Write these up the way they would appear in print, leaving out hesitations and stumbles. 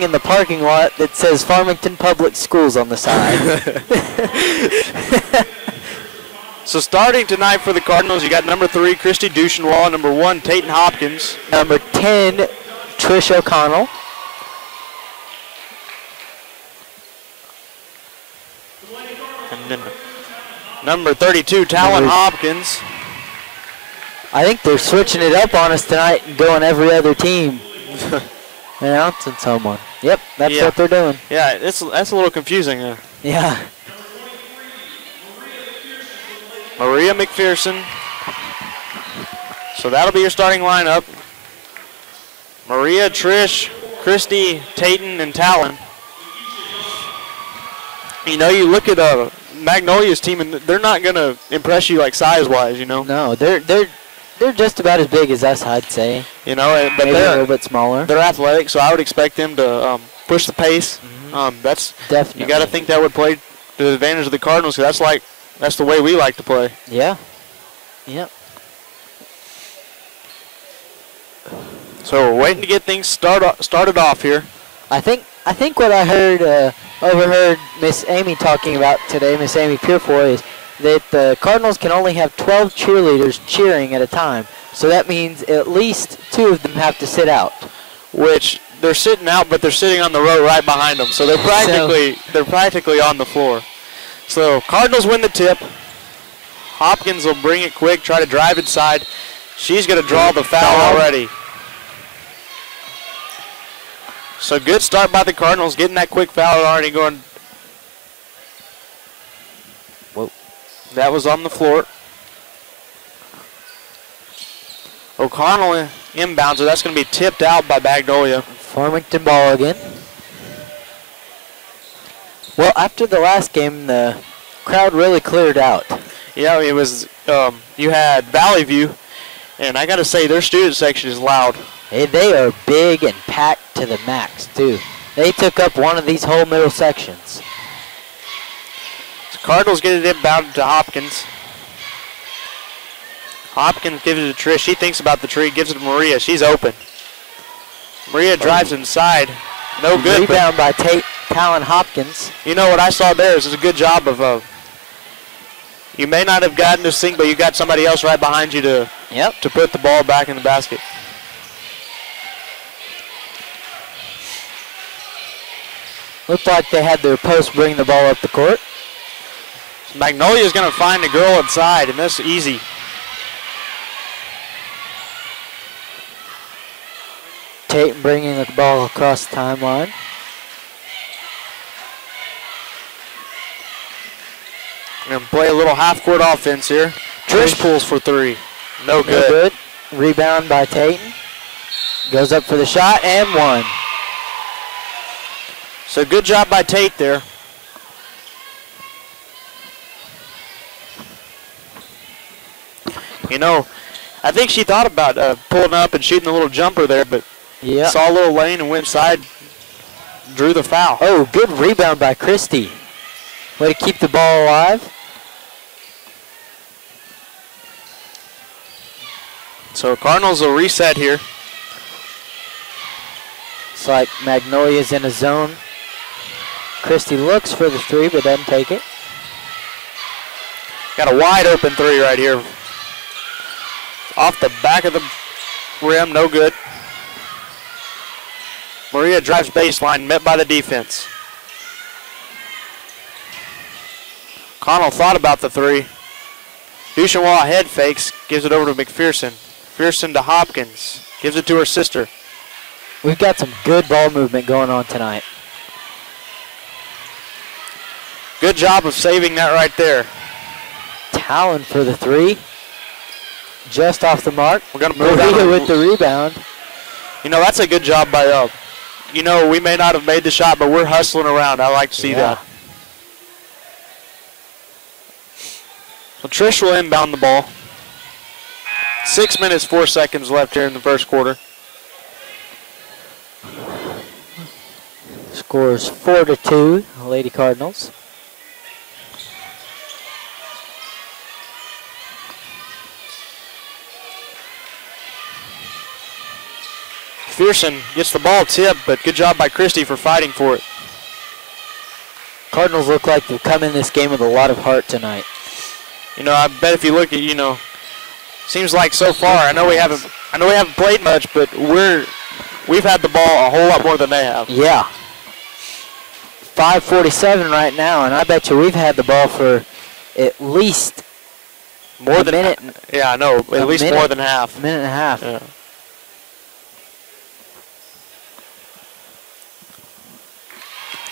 in the parking lot that says Farmington Public Schools on the side. So starting tonight for the Cardinals, you got number 3, Christy Duchenwall, number 1, Tayton Hopkins. Number 10, Trish O'Connell. And then number 32, Talon Hopkins. I think they're switching it up on us tonight and going every other team. Announcing someone. Yep, that's what they're doing. Yeah, that's a little confusing. Yeah. Maria McPherson. So that'll be your starting lineup. Maria, Trish, Christy, Tayton, and Talon. You know, you look at Magnolia's team, and they're not going to impress you like size-wise, you know. No, they're just about as big as us, I'd say. You know, but maybe they're a little bit smaller. They're athletic, so I would expect them to push the pace. That's definitely. You got to think that would play to the advantage of the Cardinals. Cause that's the way we like to play. Yeah. Yep. So we're waiting to get things started off here. I think what I overheard Miss Amy talking about today, Miss Amy Purefoy, is that the Cardinals can only have 12 cheerleaders cheering at a time. So that means at least 2 of them have to sit out. Which they're sitting out, but they're sitting on the row right behind them. So they're practically on the floor. So Cardinals win the tip. Hopkins will bring it quick, try to drive inside. She's going to draw the foul already. So good start by the Cardinals, getting that quick foul already going. Whoa. That was on the floor. O'Connell inbounds, so that's going to be tipped out by Magnolia. Farmington ball again. Well, after the last game, the crowd really cleared out. Yeah, it was, you had Valley View, and I got to say, their student section is loud. Hey, they are big and packed to the max, too. They took up one of these whole middle sections. So Cardinals get it inbounded to Hopkins. Hopkins gives it to Trish. She thinks about the tree, gives it to Maria. She's open. Maria drives inside. No good. Rebound by Talon Hopkins. You know what I saw there is a good job of, you may not have gotten to sink, but you got somebody else right behind you to put the ball back in the basket. Looked like they had their post bring the ball up the court. Magnolia's going to find the girl inside, and that's easy. Tate bringing the ball across the timeline. We're going to play a little half-court offense here. Trish pulls for 3. No good. Rebound by Tayton. Goes up for the shot and 1. So good job by Tate there. You know, I think she thought about pulling up and shooting a little jumper there, but saw a little lane and went inside, drew the foul. Oh, good rebound by Christie. Way to keep the ball alive. So Cardinals will reset here. It's like Magnolia's in a zone. Christie looks for the 3, but doesn't take it. Got a wide open 3 right here. Off the back of the rim, no good. Maria drives baseline, met by the defense. Connell thought about the 3. Duchenwall head fakes, gives it over to McPherson. McPherson to Hopkins, gives it to her sister. We've got some good ball movement going on tonight. Good job of saving that right there. Talon for the 3. Just off the mark. We're going to move Maria with the rebound. You know, that's a good job by, you know, we may not have made the shot, but we're hustling around. I like to see that. So Trish will inbound the ball. 6 minutes, 4 seconds left here in the first quarter. Scores 4-2, Lady Cardinals. McPherson gets the ball tipped, but good job by Christie for fighting for it. Cardinals look like they've come in this game with a lot of heart tonight. You know, I bet if you look at, seems like so far, I know we haven't played much, but we've had the ball a whole lot more than they have. Yeah. 5:47 right now, and I bet you we've had the ball for at least more than a minute. Yeah, I know, at least more than half. A minute and a half. Yeah.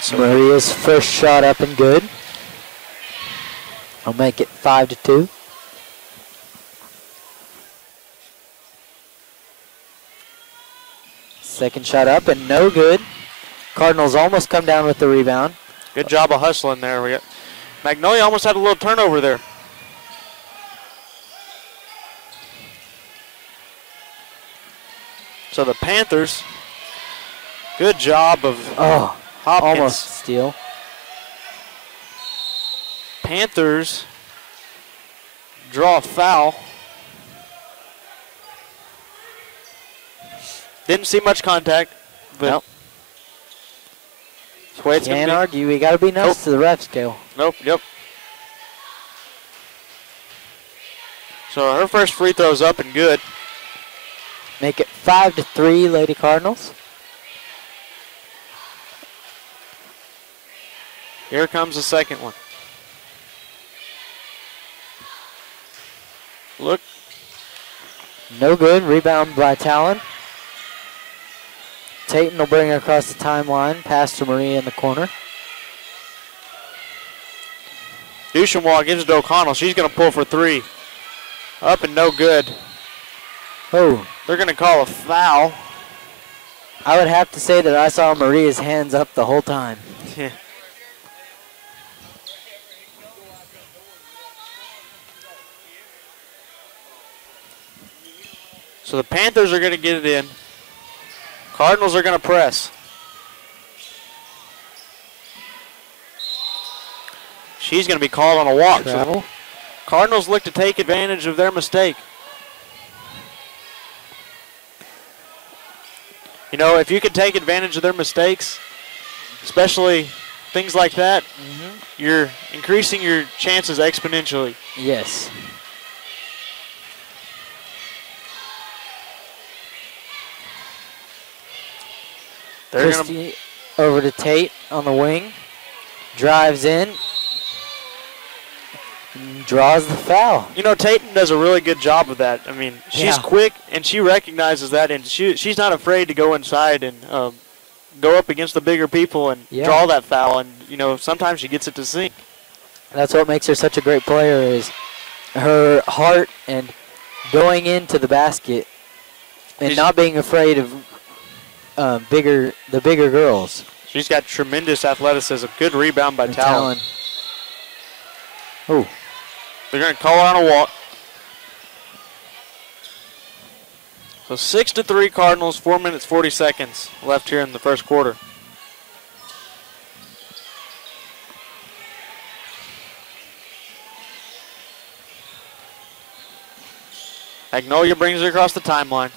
So Maria's first shot up and good. I'll make it 5-2. Second shot up and no good. Cardinals almost come down with the rebound. Good job of hustling there. We got Magnolia almost had a little turnover there. So the Panthers, good job of Hopkins. Almost steal. Panthers draw a foul. Didn't see much contact, but nope. That's the way it's Can't argue. We got to be nice to the refs, Cale. Nope. Yep. So her first free throw's up and good. Make it 5-3, Lady Cardinals. Here comes the second one. Look. No good. Rebound by Talon. Tayton will bring her across the timeline. Pass to Maria in the corner. Duchamp gives it to O'Connell. She's going to pull for three. Up and no good. Oh. They're going to call a foul. I would have to say that I saw Maria's hands up the whole time. Yeah. So the Panthers are going to get it in. Cardinals are going to press. She's going to be called on a walk. So Cardinals look to take advantage of their mistake. You know, if you can take advantage of their mistakes, especially things like that, you're increasing your chances exponentially. Yes. Christie over to Tate on the wing. Drives in. Draws the foul. You know, Tayton does a really good job of that. I mean, she's quick, and she recognizes that, and she's not afraid to go inside and go up against the bigger people and draw that foul. And, you know, sometimes she gets it to sink. That's what makes her such a great player is her heart and going into the basket and not being afraid of the bigger girls. She's got tremendous athleticism. Good rebound by Talon. Oh. They're going to call her on a walk. So 6-3 Cardinals, 4 minutes, 40 seconds left here in the first quarter. Magnolia brings it across the timeline.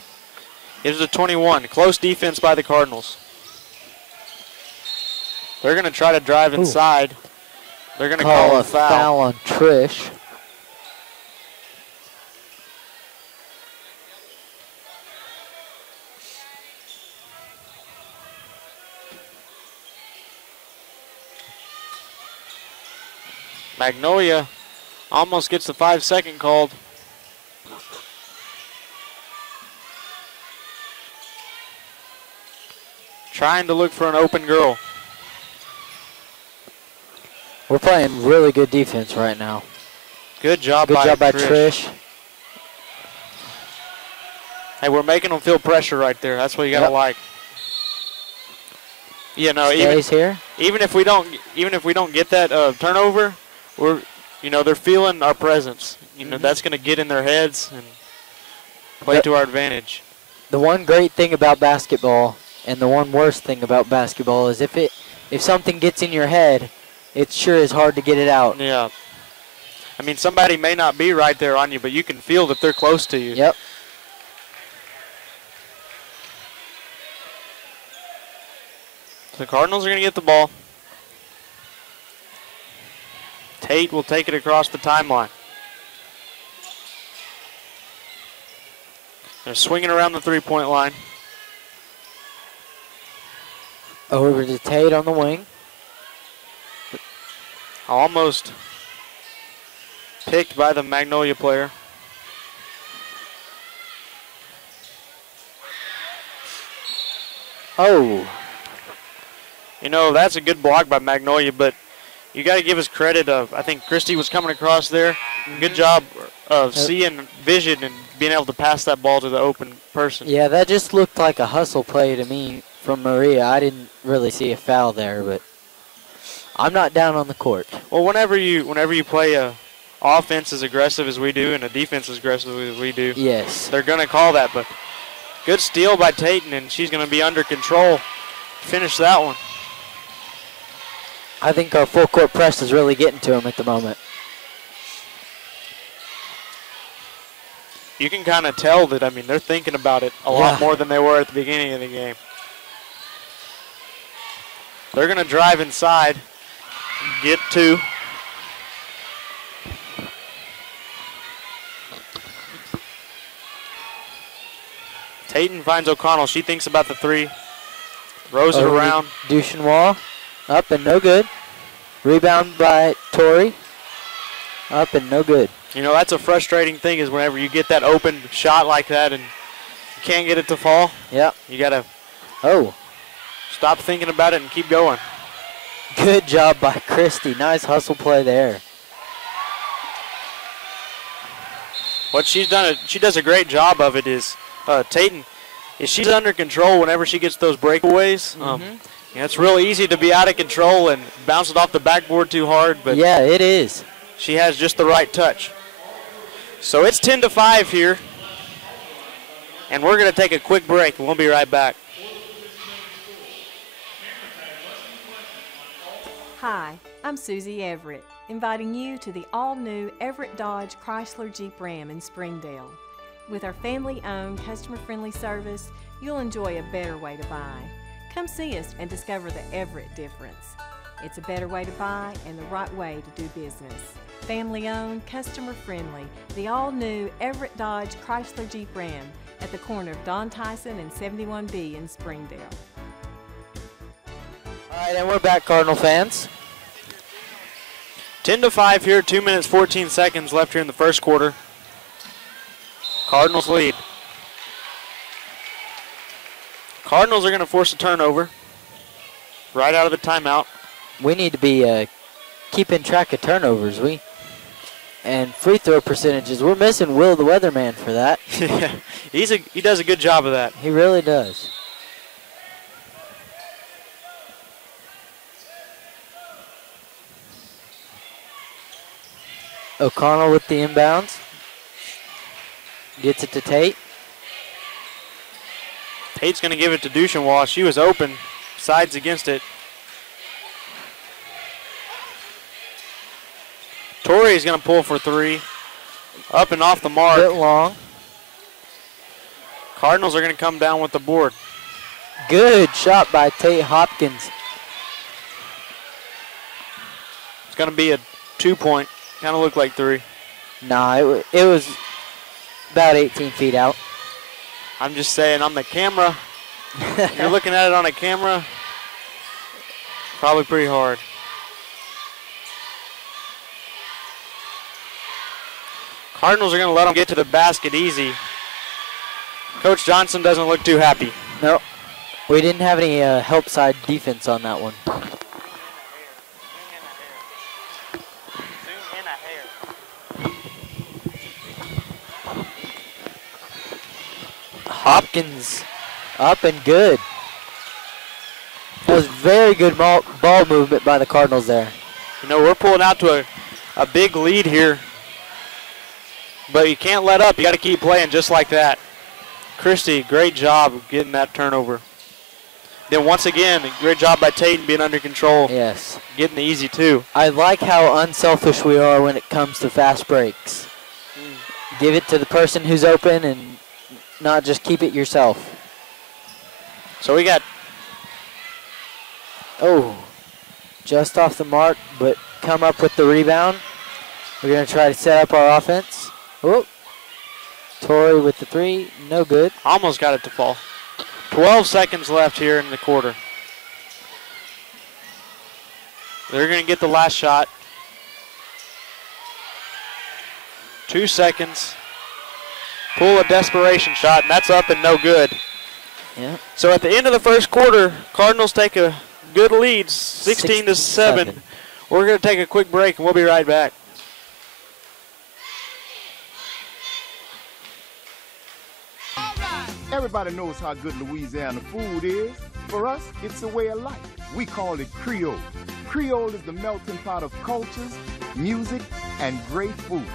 Gives it to 21. Close defense by the Cardinals. They're going to try to drive inside. They're going to call a foul on Trish. Magnolia almost gets the 5-second called. Trying to look for an open girl. We're playing really good defense right now. Good job by Trish. Hey, we're making them feel pressure right there. That's what you gotta like. You know, even if we don't get that turnover, they're feeling our presence. You know, that's gonna get in their heads and play to our advantage. The one great thing about basketball and the one worst thing about basketball is if something gets in your head, it sure is hard to get it out. Yeah. I mean, somebody may not be right there on you, but you can feel that they're close to you. Yep. The Cardinals are going to get the ball. Tate will take it across the timeline. They're swinging around the three-point line. Over to Tate on the wing. Almost picked by the Magnolia player. Oh. You know, that's a good block by Magnolia, but you got to give us credit of, I think Christie was coming across there. Good job of seeing vision and being able to pass that ball to the open person. Yeah, that just looked like a hustle play to me from Maria. I didn't really see a foul there, but I'm not down on the court. Well, whenever you play a offense as aggressive as we do and a defense as aggressive as we do, yes, they're going to call that. But good steal by Tatum, and she's going to be under control. Finish that one. I think our full court press is really getting to him at the moment. You can kind of tell that, I mean, they're thinking about it a lot more than they were at the beginning of the game. They're going to drive inside, get two. Tatum finds O'Connell. She thinks about the three. Throws it around. Duchenois. Up and no good. Rebound by Torrey. Up and no good. You know, that's a frustrating thing is whenever you get that open shot like that and you can't get it to fall. Yeah. You got to stop thinking about it and keep going. Good job by Christie. Nice hustle play there. What she's done, she does a great job of it is, Tatum, is she's under control whenever she gets those breakaways. It's real easy to be out of control and bounce it off the backboard too hard. But yeah, it is. She has just the right touch. So it's 10-5 here. And we're going to take a quick break. We'll be right back. Hi, I'm Susie Everett, inviting you to the all-new Everett Dodge Chrysler Jeep Ram in Springdale. With our family-owned, customer-friendly service, you'll enjoy a better way to buy. Come see us and discover the Everett difference. It's a better way to buy and the right way to do business. Family-owned, customer-friendly, the all-new Everett Dodge Chrysler Jeep Ram at the corner of Don Tyson and 71B in Springdale. All right, and we're back, Cardinal fans. 10-5 here, 2 minutes, 14 seconds left here in the first quarter. Cardinals lead. Cardinals are going to force a turnover right out of the timeout. We need to be keeping track of turnovers. And free throw percentages. We're missing Will the Weatherman for that. He does a good job of that. He really does. O'Connell with the inbounds. Gets it to Tate. Tate's going to give it to Duchenois. She was open. Sides against it. Torrey's going to pull for three. Up and off the mark. Bit long. Cardinals are going to come down with the board. Good shot by Tate Hopkins. It's going to be a 2-point. Kind of looked like three. Nah, it was about 18 feet out. I'm just saying, on the camera, if you're looking at it on a camera, probably pretty hard. Cardinals are going to let them get to the basket easy. Coach Johnson doesn't look too happy. No, we didn't have any help side defense on that one. Hopkins up and good. That was very good ball movement by the Cardinals there. You know, we're pulling out to a big lead here. But you can't let up. You got to keep playing just like that. Christie, great job of getting that turnover. Then once again, great job by Tatum being under control. Yes. Getting the easy two. I like how unselfish we are when it comes to fast breaks. Give it to the person who's open and not just keep it yourself. So we got Oh, just off the mark, but come up with the rebound. We're going to try to set up our offense. Oh, Torrey with the three, no good. Almost got it to fall. 12 seconds left here in the quarter. They're going to get the last shot. 2 seconds. Pull a desperation shot, and that's up and no good. Yeah. So at the end of the first quarter, Cardinals take a good lead, 16-7. We're going to take a quick break, and we'll be right back. Everybody knows how good Louisiana food is. For us, it's a way of life. We call it Creole. Creole is the melting pot of cultures, music, and great food.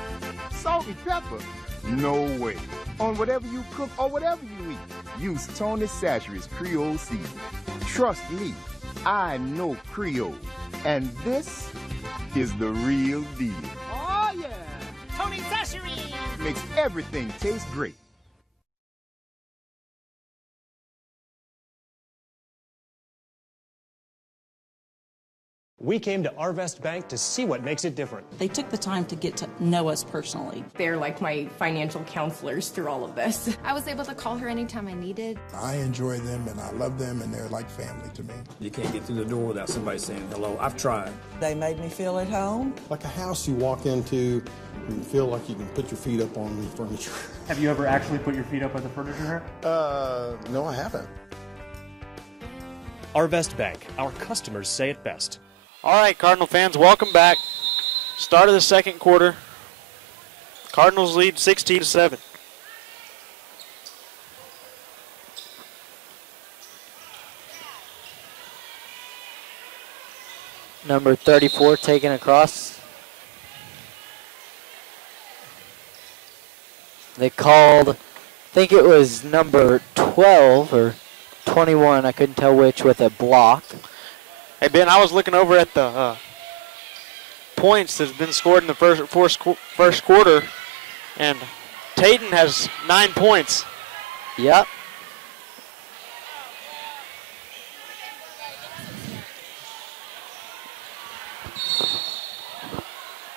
Salt and pepper? No way. On whatever you cook or whatever you eat, use Tony Chachere's Creole season. Trust me, I know Creole. And this is the real deal. Oh, yeah. Tony Chachere Makes everything taste great. We came to Arvest Bank to see what makes it different. They took the time to get to know us personally. They're like my financial counselors through all of this. I was able to call her anytime I needed. I enjoy them and I love them and they're like family to me. You can't get through the door without somebody saying hello. I've tried. They made me feel at home. Like a house you walk into and you feel like you can put your feet up on the furniture. Have you ever actually put your feet up on the furniture? No, I haven't. Arvest Bank, our customers say it best. All right, Cardinal fans, welcome back. Start of the second quarter. Cardinals lead 16-7. Number 34 taken across. They called, I think it was number 12 or 21, I couldn't tell which, with a block. Hey, Ben, I was looking over at the points that's been scored in the first quarter, and Tayton has 9 points. Yep.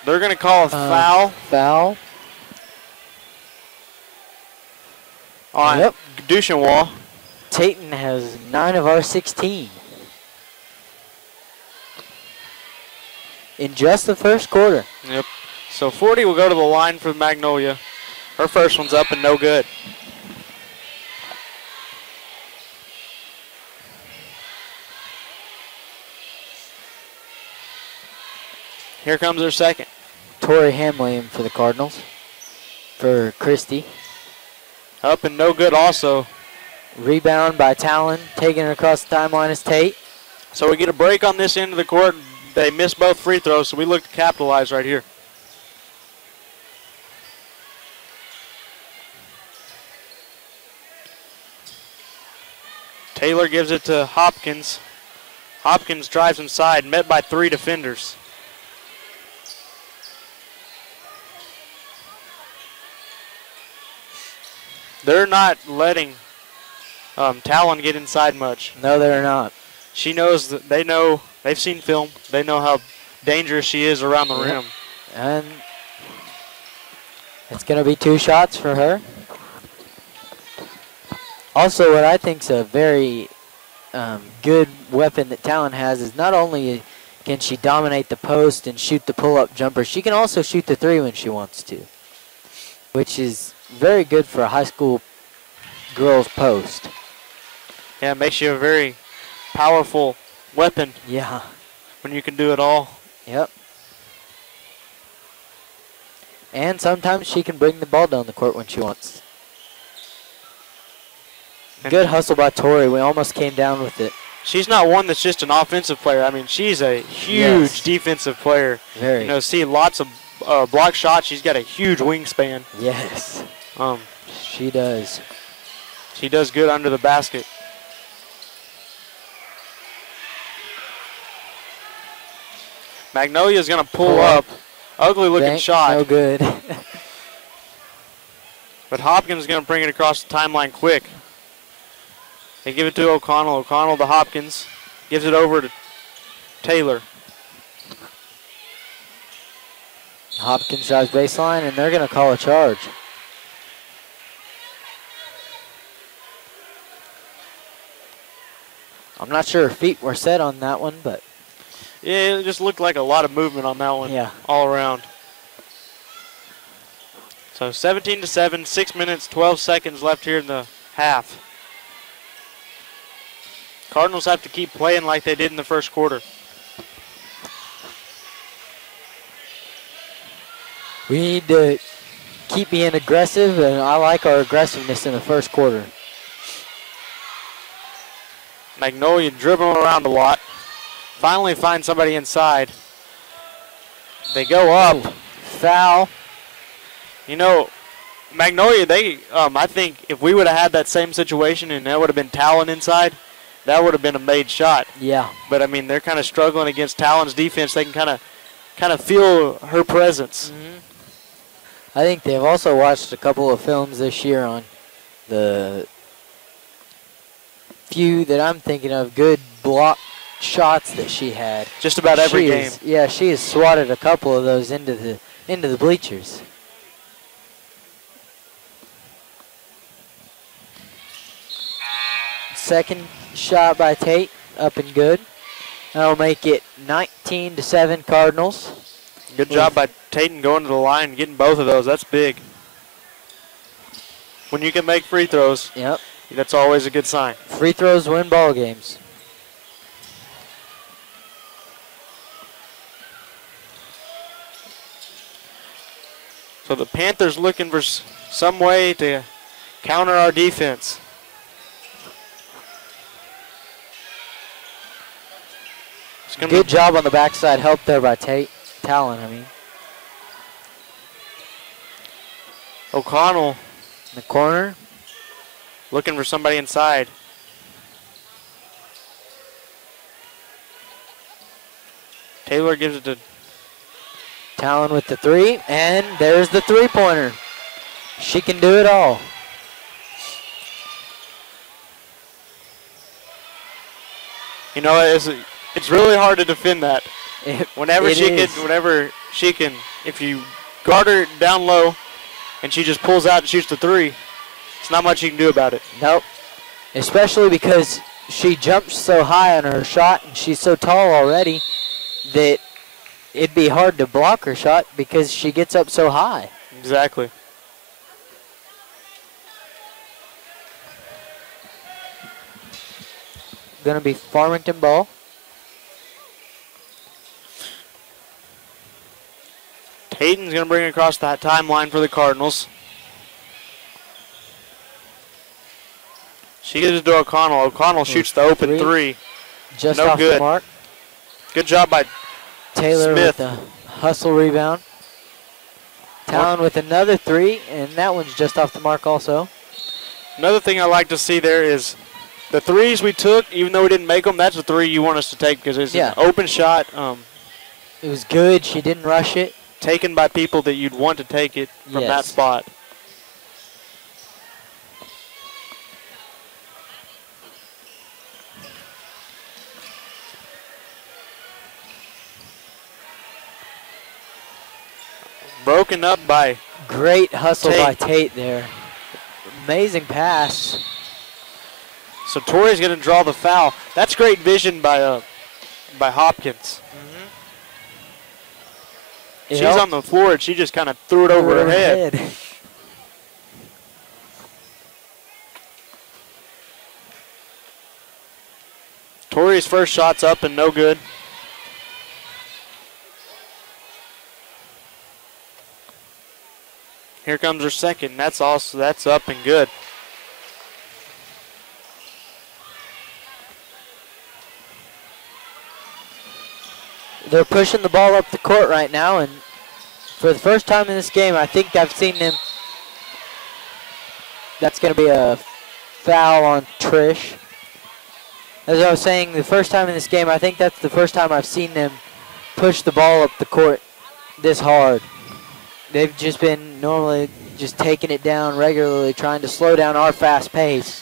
They're going to call a foul. Foul. On Duchenwall. Tayton has 9 of our 16. In just the first quarter. Yep. So 40 will go to the line for Magnolia. Her first one's up and no good. Here comes her second. Tori Hamlin for the Cardinals. For Christie. Up and no good also. Rebound by Talon. Taking it across the timeline is Tate. So we get a break on this end of the court. They missed both free throws, so we look to capitalize right here. Taylor gives it to Hopkins. Hopkins drives inside, met by 3 defenders. They're not letting Talon get inside much. No, they're not. She knows that they've seen film. They know how dangerous she is around the rim. And it's going to be 2 shots for her. Also, what I think is a very good weapon that Talon has is not only can she dominate the post and shoot the pull-up jumper, she can also shoot the 3 when she wants to, which is very good for a high school girls post. Yeah, it makes you a very powerful weapon. Yeah. When you can do it all. Yep. And sometimes she can bring the ball down the court when she wants. Good hustle by Tori. We almost came down with it. She's not one that's just an offensive player. I mean, she's a huge defensive player. Very. You know, see lots of block shots. She's got a huge wingspan. Yes. She does. She does good under the basket. Magnolia's going to pull up. Ugly looking shot. No good. But Hopkins is going to bring it across the timeline quick. They give it to O'Connell. O'Connell to Hopkins. Gives it over to Taylor. Hopkins drives baseline, and they're going to call a charge. I'm not sure if feet were set on that one, but. Yeah, it just looked like a lot of movement on that one. Yeah. All around. So 17-7, 6 minutes, 12 seconds left here in the half. Cardinals have to keep playing like they did in the first quarter. We need to keep being aggressive, and I like our aggressiveness in the first quarter. Magnolia dribbling around a lot. Finally find somebody inside. They go up. Ooh, foul. You know, Magnolia, I think if we would have had that same situation and that would have been Talon inside, that would have been a made shot. Yeah. But, I mean, they're kind of struggling against Talon's defense. They can kind of feel her presence. Mm-hmm. I think they've also watched a couple of films this year on the few that I'm thinking of good block shots that she had. Just about every game. Yeah, she has swatted a couple of those into the bleachers. Second shot by Tate, up and good. That'll make it 19-7 Cardinals. Good job by Tatum going to the line and getting both of those. That's big. When you can make free throws, yep, that's always a good sign. Free throws win ball games. So the Panthers looking for some way to counter our defense. Good job on the backside. Help there by Talon, I mean. O'Connell in the corner. Looking for somebody inside. Taylor gives it to Talon with the three, and there's the three-pointer. She can do it all. You know, it's really hard to defend that. Whenever she can, if you guard her down low and she just pulls out and shoots the three, it's not much you can do about it. Nope. Especially because she jumps so high on her shot and she's so tall already that it'd be hard to block her shot because she gets up so high. Exactly. Going to be Farmington ball. Hayden's going to bring it across that timeline for the Cardinals. She gives it to O'Connell. O'Connell shoots the open three. Just no off good. the mark. Good job by Taylor Smith. with the hustle rebound. Talon with another three, and that one's just off the mark also. Another thing I like to see there is the threes we took, even though we didn't make them, that's a three you want us to take because it's an open shot. It was good. She didn't rush it. Taken by people that you'd want to take it from that spot. Broken up by great hustle Tate. by Tate there. Amazing pass. So Tori's going to draw the foul. That's great vision by Hopkins. She's on the floor and she just kind of threw it over her head. Tori's first shot's up and no good. Here comes her second. That's up and good. They're pushing the ball up the court right now, and for the first time in this game, I think I've seen them. That's going to be a foul on Trish. As I was saying, the first time in this game, I think that's the first time I've seen them push the ball up the court this hard. They've just been normally just taking it down regularly, trying to slow down our fast pace.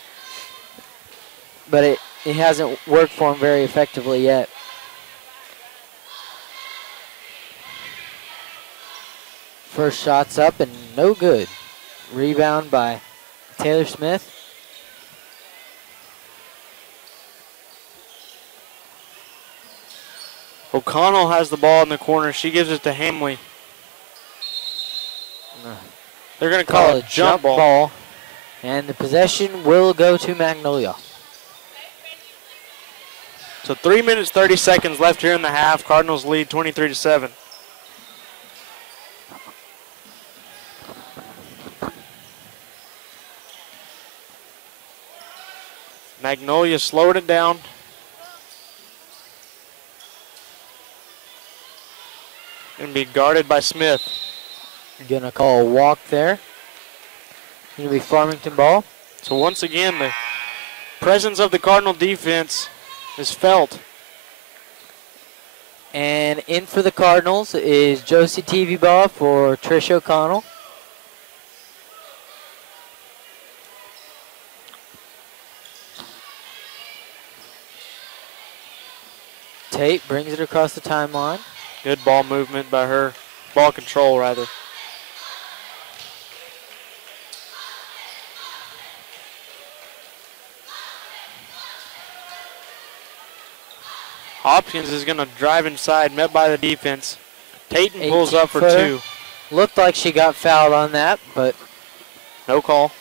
But it hasn't worked for them very effectively yet. First shot's up and no good. Rebound by Taylor Smith. O'Connell has the ball in the corner. She gives it to Hamley. They're going to call it a jump ball. And the possession will go to Magnolia. So 3 minutes, 30 seconds left here in the half. Cardinals lead 23-7. Magnolia slowed it down. Going to be guarded by Smith. Going to call a walk there. Going to be Farmington ball. So once again, the presence of the Cardinal defense is felt. And in for the Cardinals is Josie Tv-Ball for Trish O'Connell. Tate brings it across the timeline. Good ball movement by her. Ball control, rather. Hopkins is going to drive inside, met by the defense. Tatum pulls up for two. Looked like she got fouled on that, but no call.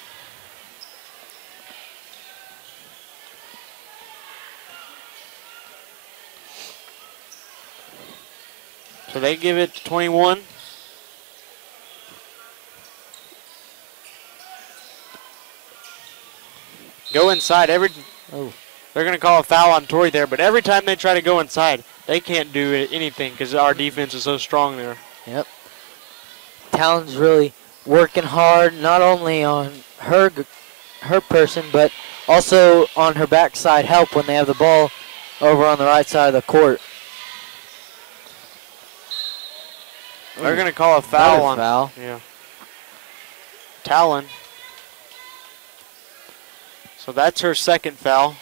So they give it to 21. Go inside. They're going to call a foul on Tori there, but every time they try to go inside, they can't do anything because our defense is so strong there. Yep. Talon's really working hard, not only on her person, but also on her backside help when they have the ball over on the right side of the court. They're going to call a foul on foul. Yeah. Talon. So that's her second foul.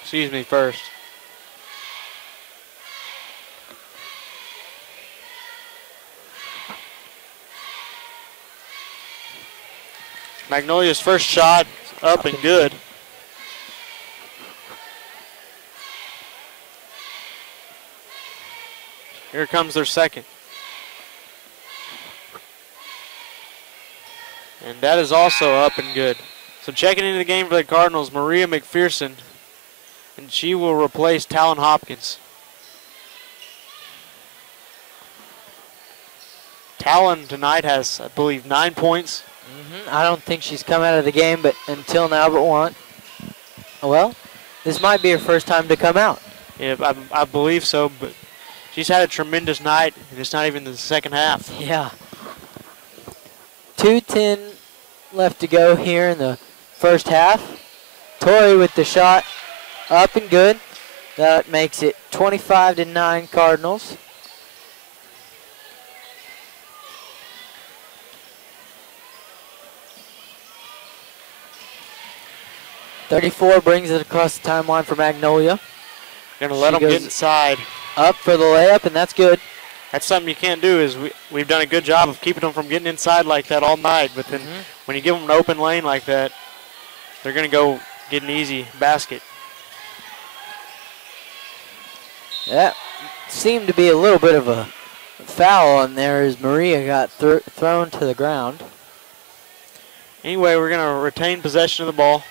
Excuse me, first. Magnolia's first shot up and good. Here comes their second. And that is also up and good. So checking into the game for the Cardinals, Maria McPherson, and she will replace Talon Hopkins. Talon tonight has, I believe, 9 points. I don't think she's come out of the game, but until now but one. Well, this might be her first time to come out. Yeah, I believe so, but she's had a tremendous night, and it's not even the second half. Yeah. 2:10 left to go here in the first half. Tori with the shot up and good. That makes it 25-9 Cardinals. .34 brings it across the timeline for Magnolia. Gonna let them get inside. Up for the layup, and that's good. That's something you can't do. Is we've done a good job of keeping them from getting inside like that all night. But then when you give them an open lane like that, they're gonna go get an easy basket. That seemed to be a little bit of a foul on there as Maria got thrown to the ground. Anyway, we're gonna retain possession of the ball.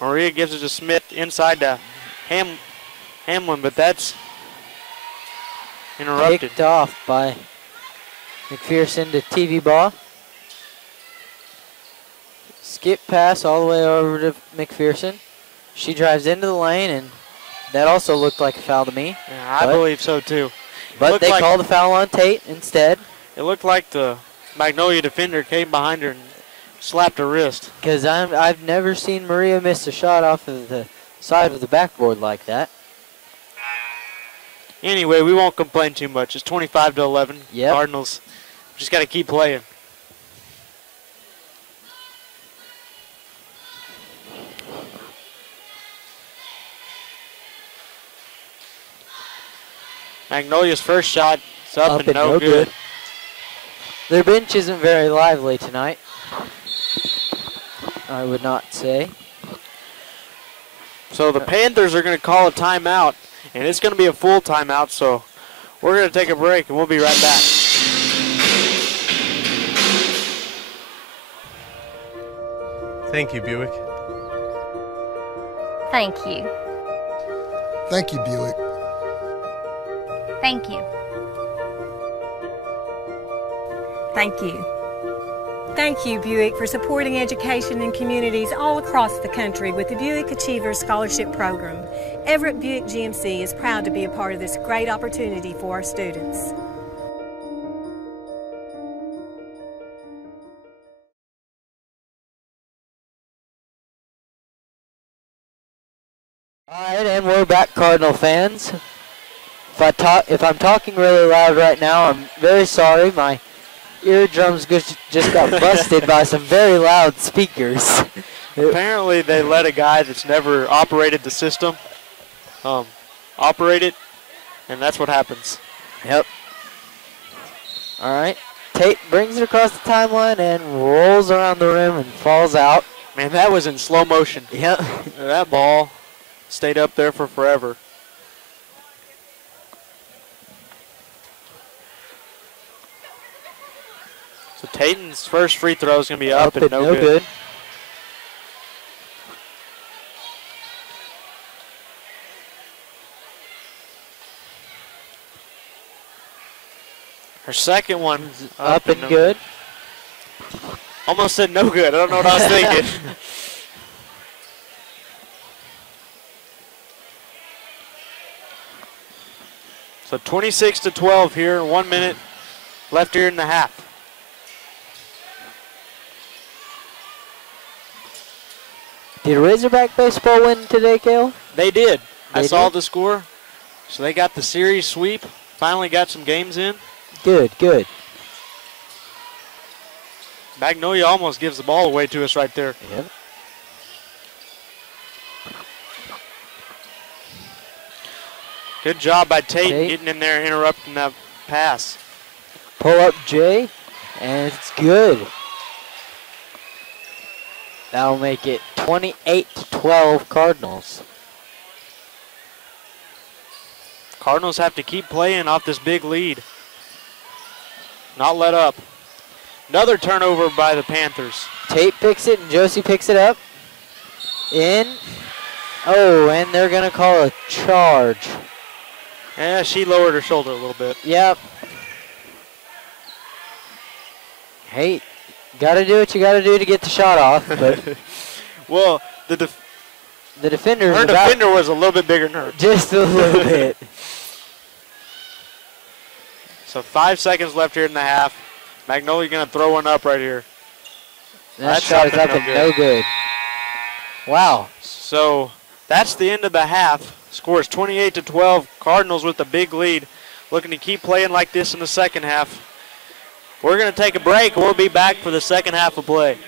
Maria gives it to Smith inside to Hamlin, but that's interrupted. Picked off by McPherson to Tv-Ball. Skip pass all the way over to McPherson. She drives into the lane, and that also looked like a foul to me. Yeah, I believe so too. But they called a foul on Tate instead. It looked like the Magnolia defender came behind her and slapped her wrist. Because I've never seen Maria miss a shot off of the side of the backboard like that. Anyway, we won't complain too much. It's 25-11. Yep. Cardinals just got to keep playing. Magnolia's first shot is up and no good. Their bench isn't very lively tonight, I would not say. So the Panthers are going to call a timeout, and it's going to be a full timeout, so we're going to take a break, and we'll be right back. Thank you, Buick. Thank you. Thank you, Buick. Thank you. Thank you. Thank you, Buick, for supporting education in communities all across the country with the Buick Achievers Scholarship Program. Everett Buick GMC is proud to be a part of this great opportunity for our students. All right, and we're back, Cardinal fans. If I'm talking really loud right now, I'm very sorry. My eardrums just got busted by some very loud speakers. Apparently, they let a guy that's never operated the system operate it, and that's what happens. Yep. All right. Tate brings it across the timeline and rolls around the rim and falls out. Man, that was in slow motion. Yep. That ball stayed up there for forever. So Taten's first free throw is going to be up and no good. Her second one up and good. Almost said no good. I don't know what I was thinking. So 26-12 here, 1 minute left here in the half. Did Razorback baseball win today, Cale? They did. I saw did? the score. So they got the series sweep. Finally got some games in. Good, good. Magnolia almost gives the ball away to us right there. Yep. Good job by Tate getting in there, interrupting that pass. Pull up Jay, and it's good. That'll make it 28-12 Cardinals. Cardinals have to keep playing off this big lead. Not let up. Another turnover by the Panthers. Tate picks it and Josie picks it up. In. Oh, and they're going to call a charge. Yeah, she lowered her shoulder a little bit. Yep. Hey, got to do what you got to do to get the shot off. But well, the defender was a little bit bigger than her. Just a little bit. So 5 seconds left here in the half. Magnolia going to throw one up right here. That shot is up and no good. Wow. So that's the end of the half. Score is 28-12. Cardinals with the big lead. Looking to keep playing like this in the second half. We're going to take a break. We'll be back for the second half of play.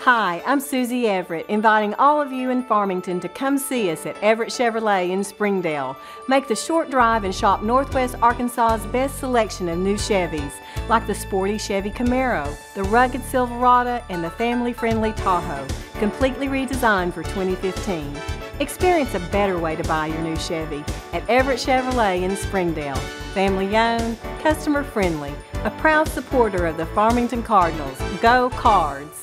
Hi, I'm Susie Everett, inviting all of you in Farmington to come see us at Everett Chevrolet in Springdale. Make the short drive and shop Northwest Arkansas's best selection of new Chevys, like the sporty Chevy Camaro, the rugged Silverado, and the family-friendly Tahoe, completely redesigned for 2015. Experience a better way to buy your new Chevy at Everett Chevrolet in Springdale. Family-owned, customer-friendly, a proud supporter of the Farmington Cardinals. Go Cards!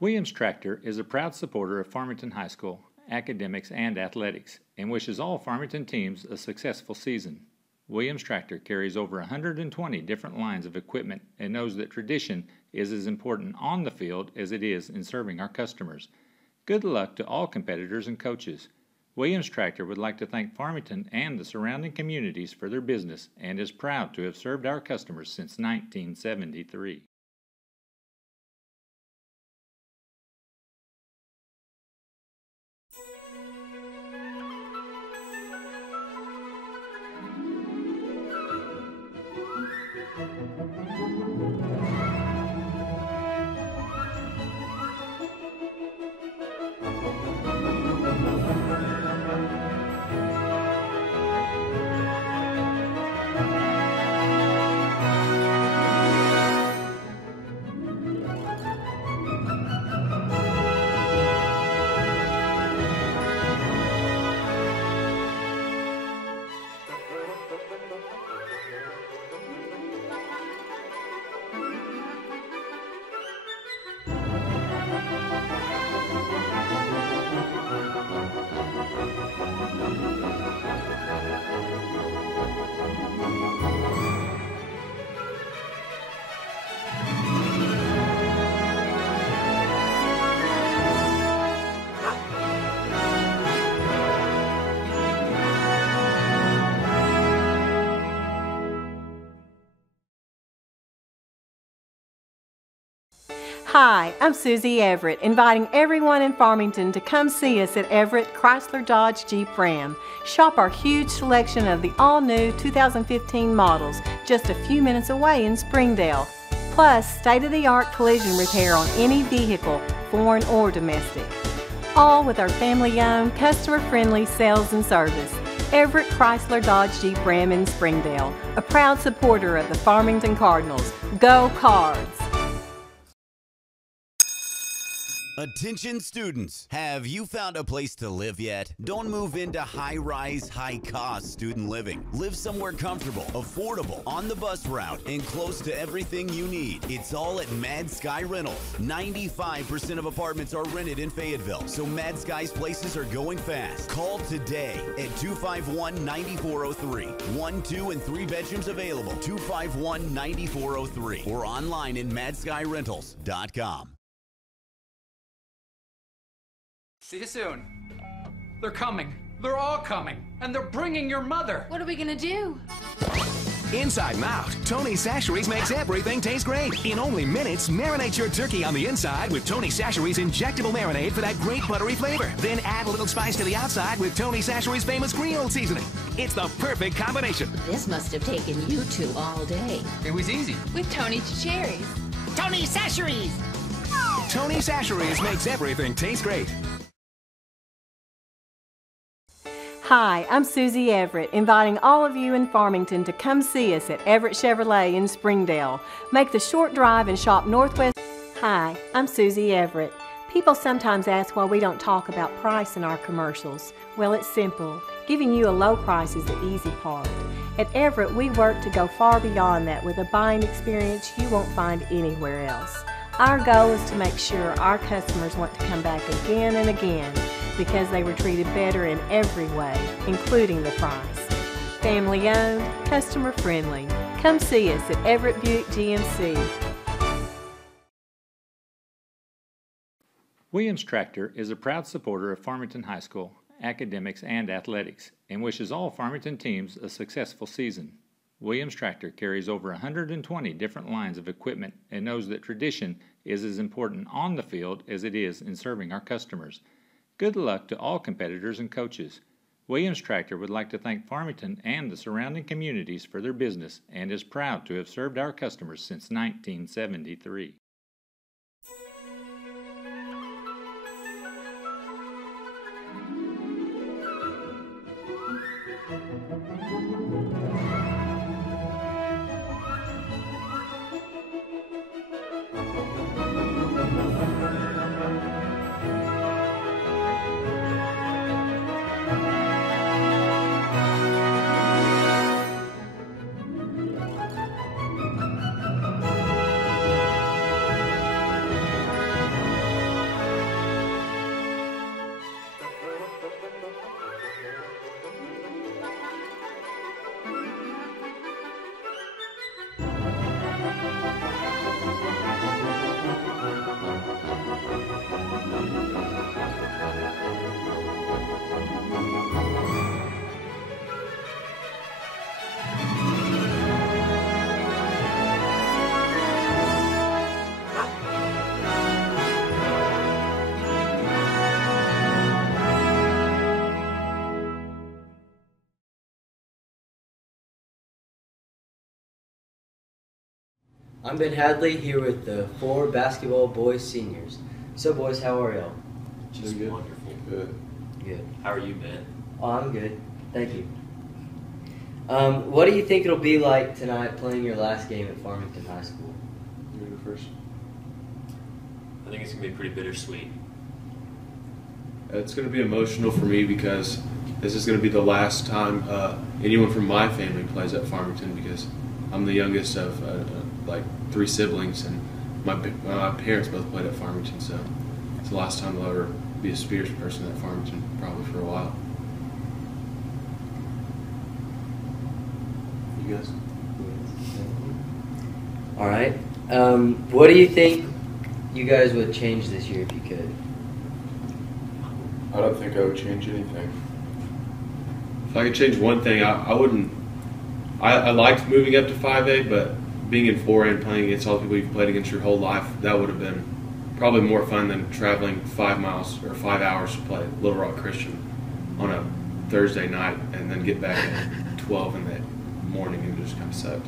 Williams Tractor is a proud supporter of Farmington High School, academics, and athletics, and wishes all Farmington teams a successful season. Williams Tractor carries over 120 different lines of equipment and knows that tradition is as important on the field as it is in serving our customers. Good luck to all competitors and coaches. Williams Tractor would like to thank Farmington and the surrounding communities for their business and is proud to have served our customers since 1973. Hi, I'm Susie Everett, inviting everyone in Farmington to come see us at Everett Chrysler Dodge Jeep Ram. Shop our huge selection of the all-new 2015 models just a few minutes away in Springdale. Plus, state-of-the-art collision repair on any vehicle, foreign or domestic. All with our family-owned, customer-friendly sales and service. Everett Chrysler Dodge Jeep Ram in Springdale, a proud supporter of the Farmington Cardinals. Go Cards! Attention students, have you found a place to live yet? Don't move into high-rise, high-cost student living. Live somewhere comfortable, affordable, on the bus route, and close to everything you need. It's all at Mad Sky Rentals. 95% of apartments are rented in Fayetteville, so Mad Sky's places are going fast. Call today at 251-9403. 1, 2, and 3 bedrooms available. 251-9403 or online at madskyrentals.com. See you soon. They're coming. They're all coming. And they're bringing your mother. What are we gonna do? Inside and out, Tony Chachere's makes everything taste great. In only minutes, marinate your turkey on the inside with Tony Chachere's injectable marinade for that great buttery flavor. Then add a little spice to the outside with Tony Chachere's famous Creole seasoning. It's the perfect combination. This must have taken you two all day. It was easy. With Tony Chachere's. Tony Chachere's. Tony Chachere's makes everything taste great. Hi, I'm Susie Everett, inviting all of you in Farmington to come see us at Everett Chevrolet in Springdale. Make the short drive and shop Northwest. Hi, I'm Susie Everett. People sometimes ask why we don't talk about price in our commercials. Well, it's simple. Giving you a low price is the easy part. At Everett, we work to go far beyond that with a buying experience you won't find anywhere else. Our goal is to make sure our customers want to come back again and again because they were treated better in every way, including the price. Family owned, customer friendly. Come see us at Everett Buick GMC. Williams Tractor is a proud supporter of Farmington High School, academics, and athletics, and wishes all Farmington teams a successful season. Williams Tractor carries over 120 different lines of equipment and knows that tradition is as important on the field as it is in serving our customers. Good luck to all competitors and coaches. Williams Tractor would like to thank Farmington and the surrounding communities for their business and is proud to have served our customers since 1973. I'm Ben Hadley here with the 4 basketball boys seniors. So boys, how are y'all? Just good. Wonderful. Good. Good. How are you, Ben? Oh, I'm good. Thank you. What do you think it'll be like tonight playing your last game at Farmington High School? You go first. I think it's going to be pretty bittersweet. It's going to be emotional for me because this is going to be the last time anyone from my family plays at Farmington because I'm the youngest of like 3 siblings, and my parents both played at Farmington, so it's the last time I'll ever be a Spears person at Farmington, probably for a while. You guys? All right. What do you think you guys would change this year if you could? I don't think I would change anything. If I could change one thing, I wouldn't. I liked moving up to 5A, but being in 4A and playing against all the people you've played against your whole life, that would have been probably more fun than traveling 5 miles or 5 hours to play Little Rock Christian on a Thursday night and then get back at 12 in the morning. It just kind of sucked.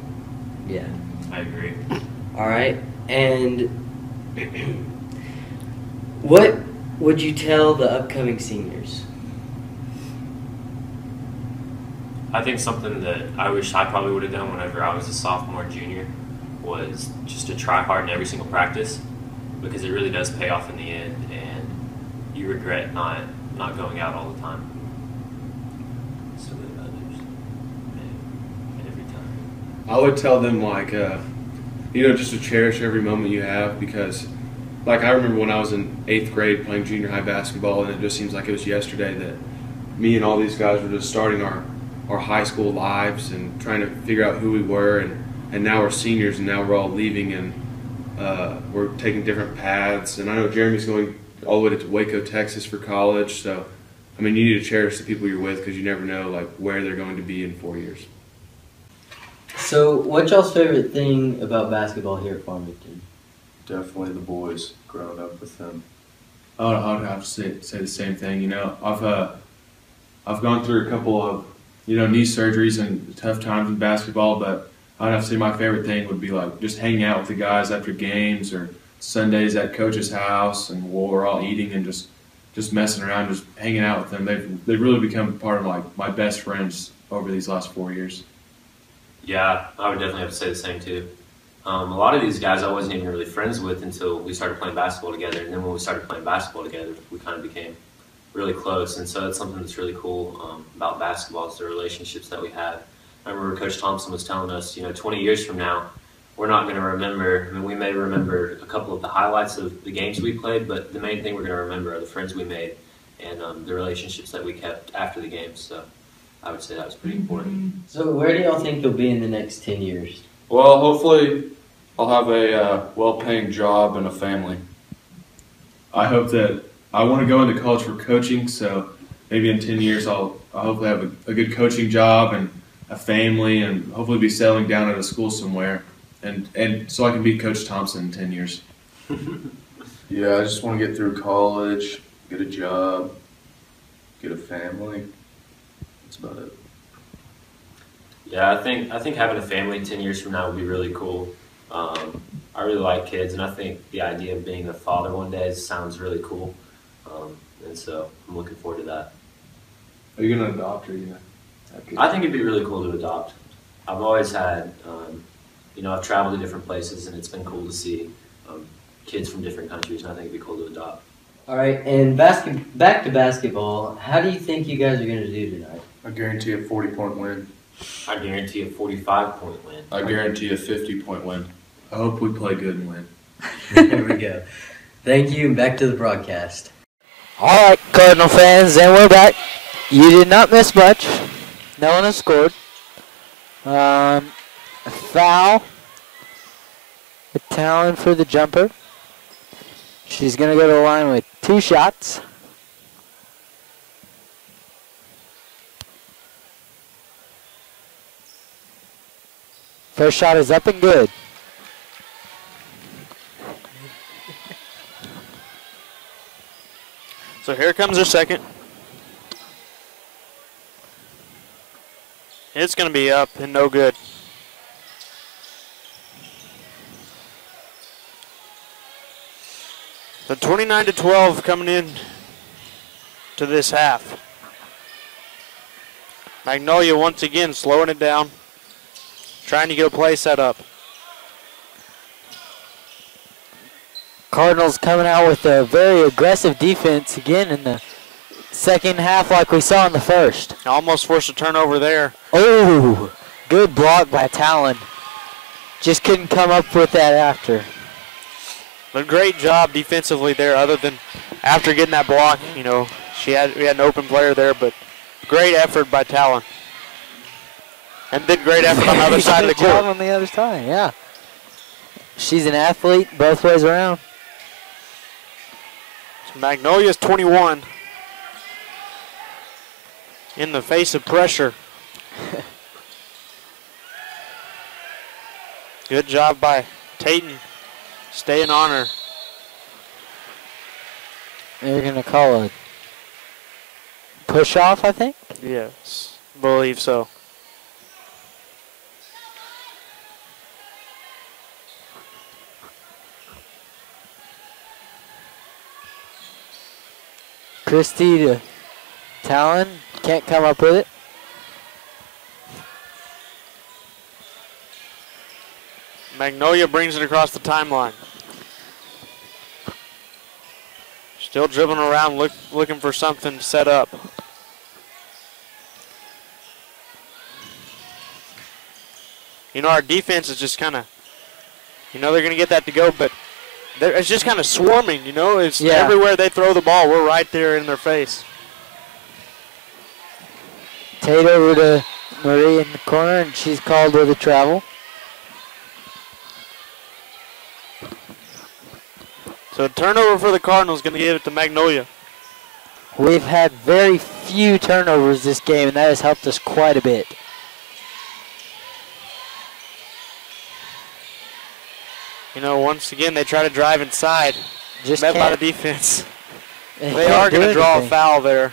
Yeah. I agree. All right. And what would you tell the upcoming seniors? I think something that I wish I probably would have done whenever I was a sophomore, junior, was just to try hard in every single practice, because it really does pay off in the end, and you regret not going out all the time. So that others may every time. I would tell them, like, just to cherish every moment you have, because, like, I remember when I was in 8th grade playing junior high basketball, and it just seems like it was yesterday that me and all these guys were just starting our high school lives and trying to figure out who we were, and now we're seniors, and now we're all leaving, and we're taking different paths. And I know Jeremy's going all the way to Waco, Texas for college, so I mean, you need to cherish the people you're with, because you never know like where they're going to be in 4 years. So what's y'all's favorite thing about basketball here at Farmington? Definitely the boys, growing up with them. I would have to say the same thing. You know, I've gone through a couple of knee surgeries and tough times in basketball, but I'd have to say my favorite thing would be like just hanging out with the guys after games or Sundays at coach's house, and we're all eating and just messing around, just hanging out with them. They've really become part of my best friends over these last 4 years. Yeah, I would definitely have to say the same too. A lot of these guys I wasn't even really friends with until we started playing basketball together, and then when we started playing basketball together, we kind of became really close. And so it's something that's really cool about basketball, is the relationships that we have. I remember Coach Thompson was telling us, 20 years from now, we're not going to remember, I mean, we may remember a couple of the highlights of the games we played, but the main thing we're going to remember are the friends we made and the relationships that we kept after the games. So I would say that was pretty important. So where do y'all think you'll be in the next 10 years? Well, hopefully I'll have a well-paying job and a family. I hope that I want to go into college for coaching, so maybe in 10 years I'll hopefully have a good coaching job and a family, and hopefully be settling down at a school somewhere, and so I can beat Coach Thompson in 10 years. Yeah, I just want to get through college, get a job, get a family. That's about it. Yeah, I think having a family 10 years from now would be really cool. I really like kids, and I think the idea of being a father one day sounds really cool. And so I'm looking forward to that. Are you going to adopt, or are you going to have kids? I think it'd be really cool to adopt. I've always had, I've traveled to different places, and it's been cool to see kids from different countries, and I think it'd be cool to adopt. All right, and back to basketball, how do you think you guys are going to do tonight? I guarantee a 40-point win. I guarantee a 45-point win. I guarantee a 50-point win. I hope we play good and win. There we go. Thank you, and back to the broadcast. All right, Cardinal fans, and we're back. You did not miss much. No one has scored. A foul. Talon for the jumper. She's going to go to the line with 2 shots. First shot is up and good. So here comes her second. It's going to be up and no good. So 29-12 coming in to this half. Magnolia once again slowing it down, trying to get a play set up. Cardinals coming out with a very aggressive defense again in the second half like we saw in the first. Almost forced a turnover there. Oh, good block by Talon. Just couldn't come up with that after. But great job defensively there, other than after getting that block, we had an open player there, but great effort by Talon. And then great effort on the other side of the court. On the other side, yeah. She's an athlete both ways around. So Magnolia's 21 in the face of pressure. Good job by Tayton staying on her. They're going to call a push off, I think. Yes, believe so. Christie to Talon. Can't come up with it. Magnolia brings it across the timeline. Still dribbling around, looking for something to set up. You know, our defense is just kind of, they're going to get that to go, but it's just kind of swarming, It's everywhere they throw the ball, we're right there in their face. Tate over to Marie in the corner, and she's called with a travel. So turnover for the Cardinals, going to give it to Magnolia. We've had very few turnovers this game, and that has helped us quite a bit. Once again, they try to drive inside. Just met by the defense. They are going to draw a foul there.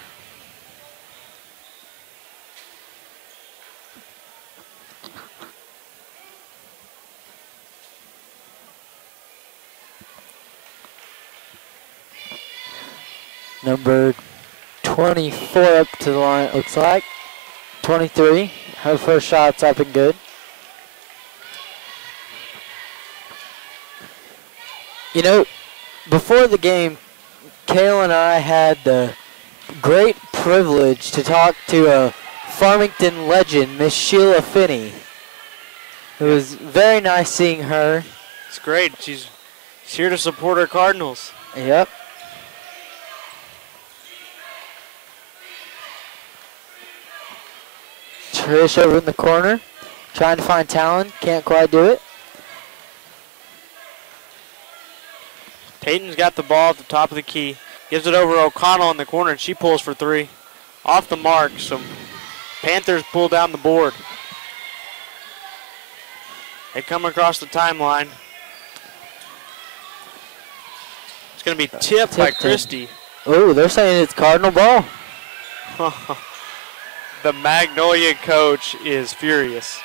Number 24 up to the line, it looks like. 23. Her first shot's up and good. Before the game, Kale and I had the great privilege to talk to a Farmington legend, Miss Sheila Finney. It was very nice seeing her. It's great. She's here to support her Cardinals. Yep. Trish over in the corner, trying to find Talon. Can't quite do it. Peyton's got the ball at the top of the key. Gives it over to O'Connell in the corner, and she pulls for three. Off the mark, so Panthers pull down the board. They come across the timeline. It's going to be tipped by Christie. Oh, they're saying it's Cardinal ball. The Magnolia coach is furious.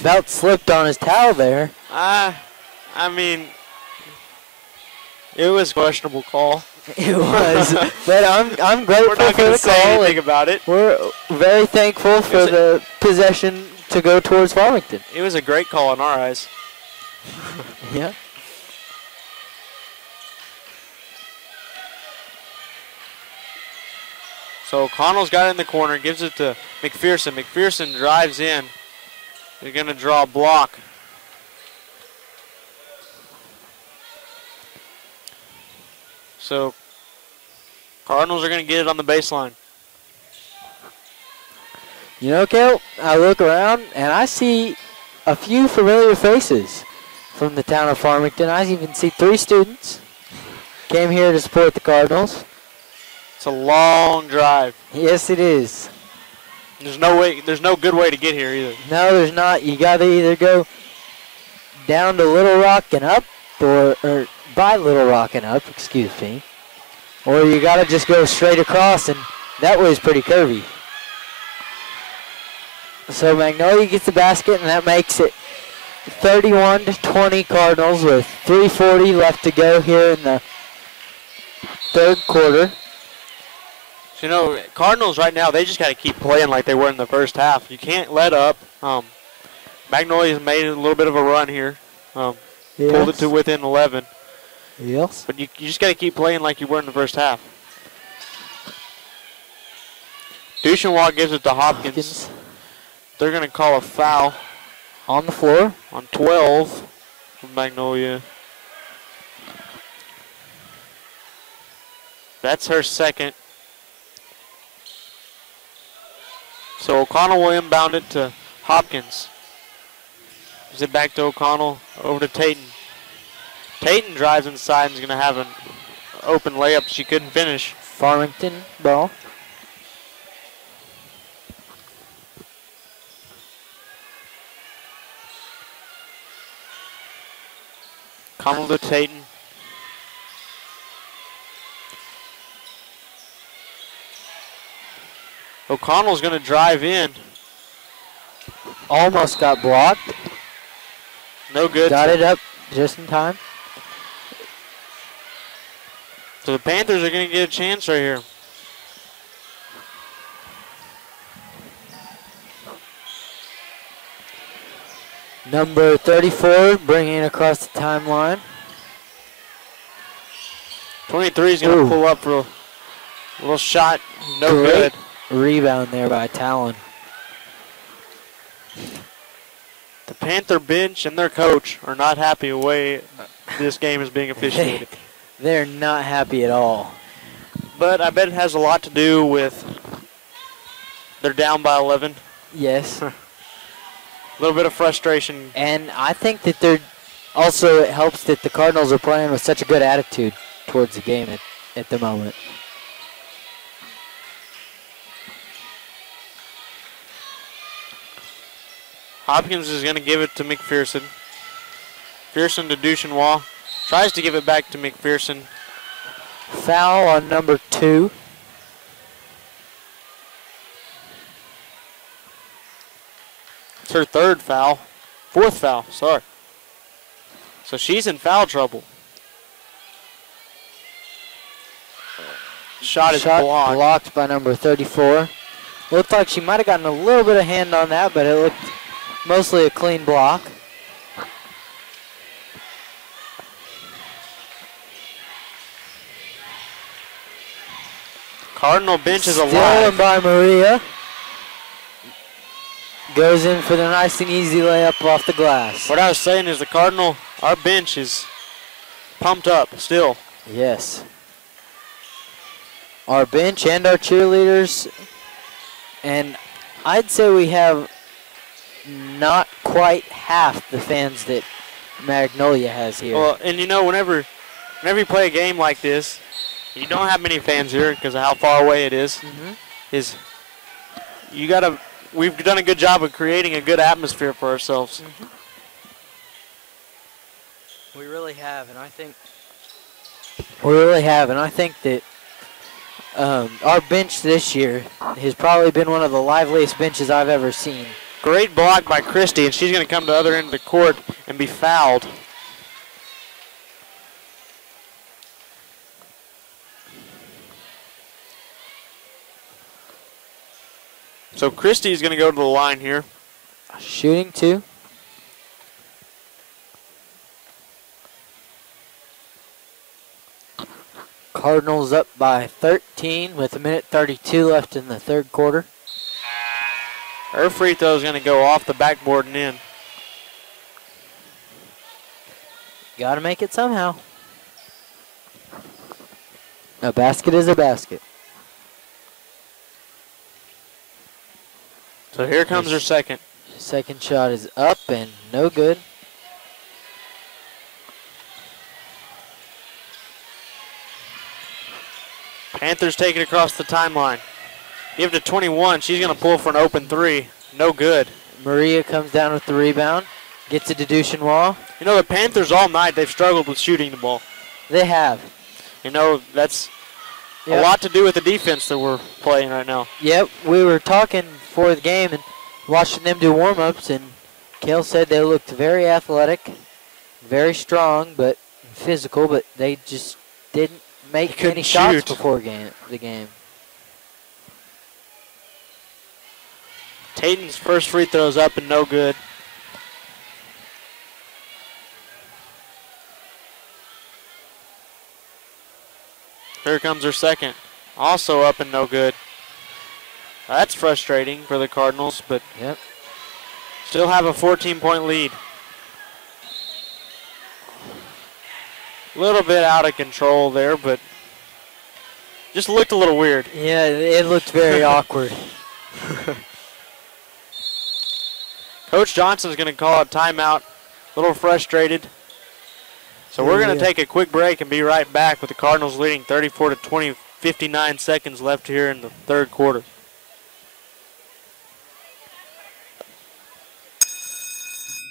About slipped on his towel there. I mean, it was a questionable call. It was, but I'm grateful We're not for going the to say call. anything about it. We're very thankful for the possession to go towards Farmington. It was a great call in our eyes. Yeah. So O'Connell's got it in the corner, gives it to McPherson. McPherson drives in. They're going to draw a block. So Cardinals are going to get it on the baseline. Kale, I look around and I see a few familiar faces from the town of Farmington. I even see 3 students came here to support the Cardinals. It's a long drive. Yes, it is. There's no good way to get here either. No, there's not. You got to either go down to Little Rock and up, or by Little Rock and up, excuse me, or you got to just go straight across, and that way is pretty curvy. So Magnolia gets the basket, and that makes it 31-20 Cardinals with 3:40 left to go here in the third quarter. So, Cardinals right now, they just got to keep playing like they were in the first half. You can't let up. Magnolia's made a little bit of a run here. Pulled it to within 11. Yes. But you just got to keep playing like you were in the first half. Duchenwald gives it to Hopkins. They're going to call a foul. On the floor. On 12 from Magnolia. That's her second. So O'Connell will inbound it to Hopkins. Gives it back to O'Connell, over to Tayton. Tayton drives inside and is going to have an open layup she couldn't finish. Farmington ball. O'Connell to Tayton. O'Connell's going to drive in. Almost got blocked. No good. Got it up just in time. So the Panthers are going to get a chance right here. Number 34 bringing it across the timeline. 23 is going to pull up for a little shot. No good. Rebound there by Talon. The Panther bench and their coach are not happy the way this game is being officiated. They're not happy at all. But I bet it has a lot to do with they're down by 11. Yes. A little bit of frustration. And I think that it helps that the Cardinals are playing with such a good attitude towards the game at the moment. Hopkins is going to give it to McPherson. McPherson to Duchenois. Tries to give it back to McPherson. Foul on number 2. It's her 3rd foul. 4th foul, sorry. So she's in foul trouble. Shot is blocked by number 34. Looked like she might have gotten a little bit of hand on that, but it looked mostly a clean block. Cardinal bench is alive. Stolen by Maria. Goes in for the nice and easy layup off the glass. What I was saying is our bench is pumped up still. Yes. Our bench and our cheerleaders. And I'd say we have not quite half the fans that Magnolia has here. Well, and you know, whenever you play a game like this, you don't have many fans here because of how far away it is. We've done a good job of creating a good atmosphere for ourselves. We really have, and I think that our bench this year has probably been one of the liveliest benches I've ever seen. Great block by Christie, and she's going to come to the other end of the court and be fouled. So Christie is going to go to the line here. Shooting 2. Cardinals up by 13 with 1:32 left in the 3rd quarter. Her free throw is going to go off the backboard and in. Got to make it somehow. A basket is a basket. So here comes her second. Second shot is up and no good. Panthers take it across the timeline. Give it to 21. She's going to pull for an open 3. No good. Maria comes down with the rebound. Gets it to Duchenois. You know, the Panthers all night, they've struggled with shooting the ball. They have. You know, that's a lot to do with the defense that we're playing right now. Yep, we were talking before the game and watching them do warm-ups, and Kale said they looked very athletic, very strong, but physical, but they just didn't make any shots before the game. Tatum's first free throw's up and no good. Here comes her second. Also up and no good. That's frustrating for the Cardinals, but still have a 14-point lead. A little bit out of control there, but just looked a little weird. Yeah, it looked very awkward. Coach Johnson's going to call a timeout. A little frustrated. So we're going to take a quick break and be right back with the Cardinals leading 34-20, 59 seconds left here in the 3rd quarter.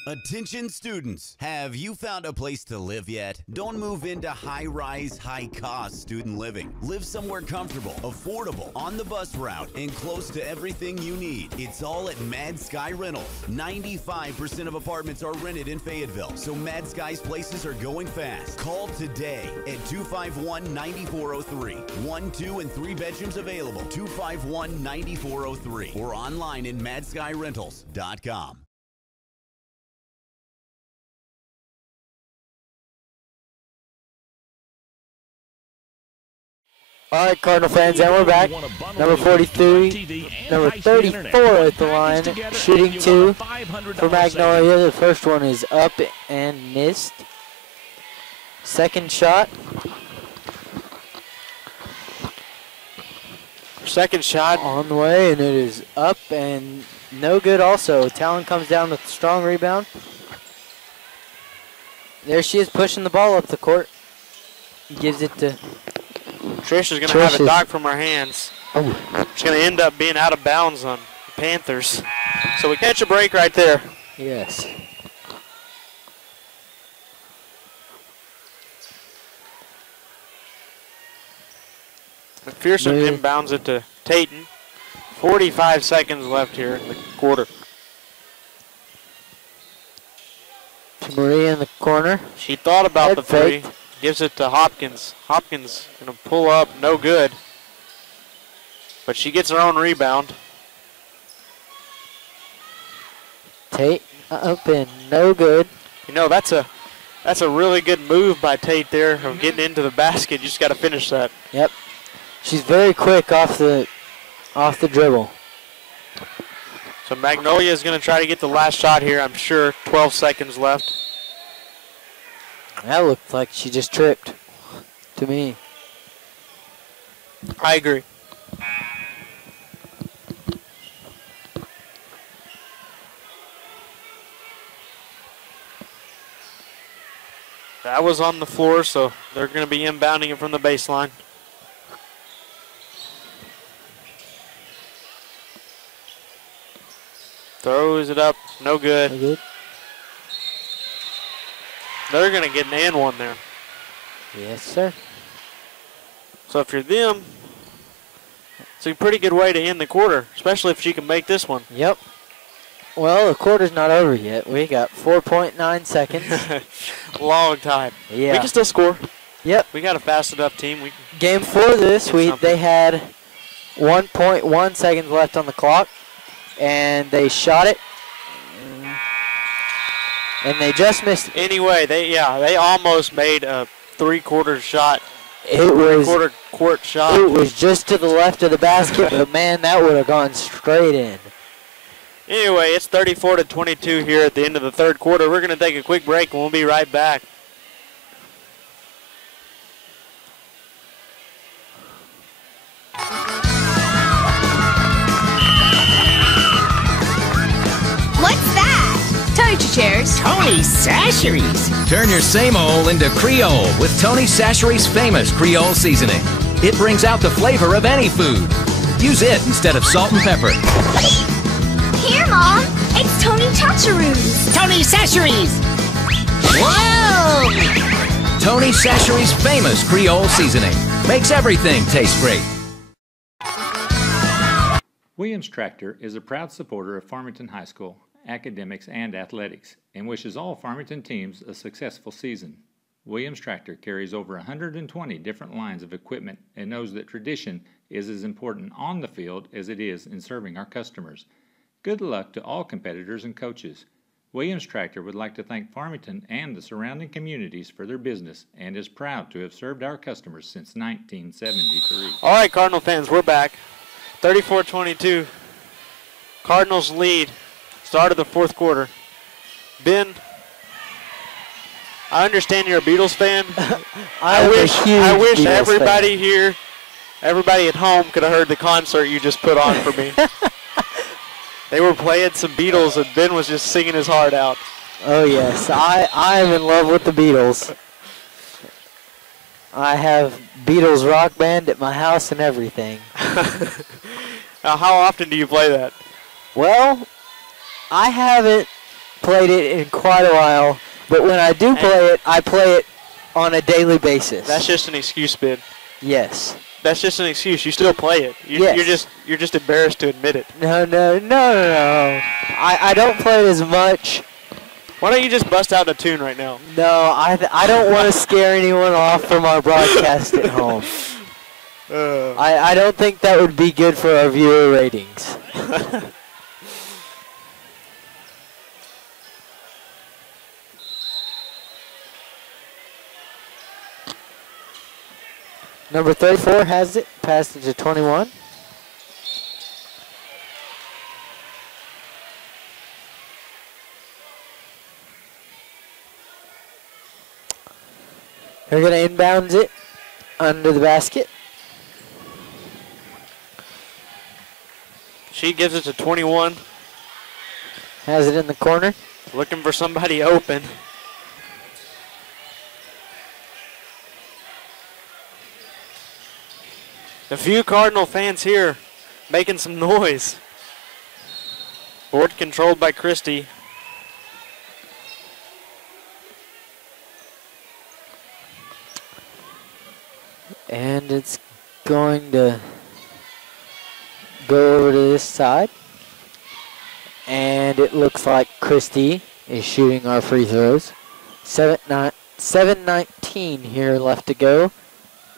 Attention students, have you found a place to live yet? Don't move into high-rise, high-cost student living. Live somewhere comfortable, affordable, on the bus route, and close to everything you need. It's all at Mad Sky Rentals. 95% of apartments are rented in Fayetteville, so Mad Sky's places are going fast. Call today at 251-9403. 1, 2, and 3 bedrooms available. 251-9403 or online in madskyrentals.com. All right, Cardinal fans, and we're back. Number 43, number 34 at the line, shooting 2 for Magnolia. The first one is up and missed. Second shot. Second shot on the way, and it is up and no good also. Talon comes down with a strong rebound. There she is pushing the ball up the court. Gives it to Trish is going to have a dog from her hands. Oh. She's going to end up being out of bounds on the Panthers. So we catch a break right there. Yes. McPherson inbounds it to Tayton. 45 seconds left here in the quarter. To Maria in the corner. She thought about Head the three. fake. Gives it to Hopkins. Hopkins going to pull up, no good. But she gets her own rebound. Tate up and no good. You know, that's a really good move by Tate there of getting into the basket. You just got to finish that. Yep. She's very quick off the dribble. So Magnolia is going to try to get the last shot here, I'm sure. 12 seconds left. That looked like she just tripped to me. I agree. That was on the floor, so they're going to be inbounding it from the baseline. Throws it up, no good. No good. They're going to get an and one there. Yes, sir. So if you're them, it's a pretty good way to end the quarter, especially if she can make this one. Yep. Well, the quarter's not over yet. We got 4.9 seconds. Long time. Yeah. We can still score. Yep. We got a fast enough team. Game 4 this, they had 1.1 seconds left on the clock, and they shot it. And they just missed it. Anyway, they almost made a three-quarter shot. Three-quarter court shot. It was just to the left of the basket, but man, that would have gone straight in. Anyway, it's 34-22 here at the end of the third quarter. We're going to take a quick break, and we'll be right back. What's that? Tony Chairs. Tony Sacheries. Turn your same old into Creole with Tony Sacheries' famous Creole seasoning. It brings out the flavor of any food. Use it instead of salt and pepper. Here, Mom. It's Tony Chacharoos. Tony Sacheries. Whoa! Tony Sacheries' famous Creole seasoning makes everything taste great. Williams Tractor is a proud supporter of Farmington High School, academics, and athletics, and wishes all Farmington teams a successful season. Williams Tractor carries over 120 different lines of equipment and knows that tradition is as important on the field as it is in serving our customers. Good luck to all competitors and coaches. Williams Tractor would like to thank Farmington and the surrounding communities for their business and is proud to have served our customers since 1973. All right, Cardinal fans, we're back. 34-22. Cardinals lead. Start of the fourth quarter. Ben, I understand you're a Beatles fan. I wish Beatles everybody here, everybody at home could have heard the concert you just put on for me. They were playing some Beatles and Ben was just singing his heart out. Oh yes, I am in love with the Beatles. I have Beatles rock band at my house and everything. Now, how often do you play that? Well, I haven't played it in quite a while, but when I do play it, I play it on a daily basis. That's just an excuse, Ben. Yes. That's just an excuse. You still play it. Yes. You're just embarrassed to admit it. No. I don't play it as much. Why don't you just bust out a tune right now? No, I don't want to scare anyone off from our broadcast at home. I don't think that would be good for our viewer ratings. Number 34 has it, passed it to 21. They're going to inbounds it under the basket. She gives it to 21. Has it in the corner. Looking for somebody open. A few Cardinal fans here making some noise. Board controlled by Christie. And it's going to go over to this side. And it looks like Christie is shooting our free throws. 7:19 here left to go,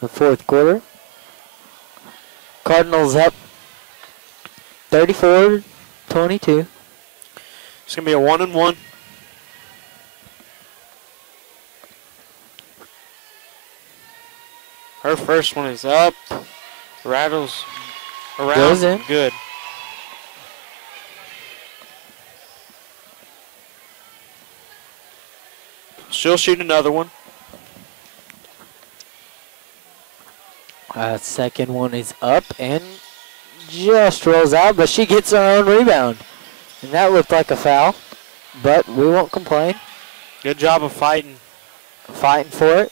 the fourth quarter. Cardinals up 34-22. It's going to be a 1-and-1. Her first one is up. Rattles around. Goes in. Good. She'll shoot another one. Second one is up and just rolls out, but she gets her own rebound. And that looked like a foul, but we won't complain. Good job of fighting. Fighting for it.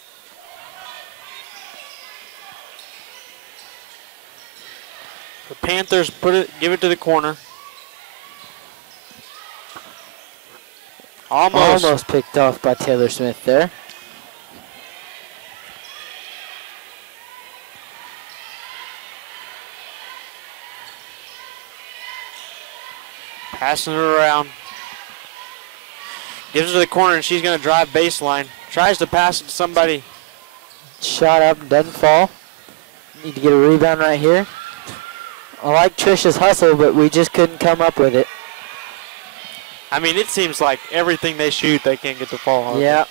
The Panthers give it to the corner. Almost picked off by Taylor Smith there. Passing it around. Gives it to the corner, and she's going to drive baseline. Tries to pass it to somebody. Shot up, doesn't fall. Need to get a rebound right here. I like Trisha's hustle, but we just couldn't come up with it. I mean, it seems like everything they shoot, they can't get to fall. Yeah.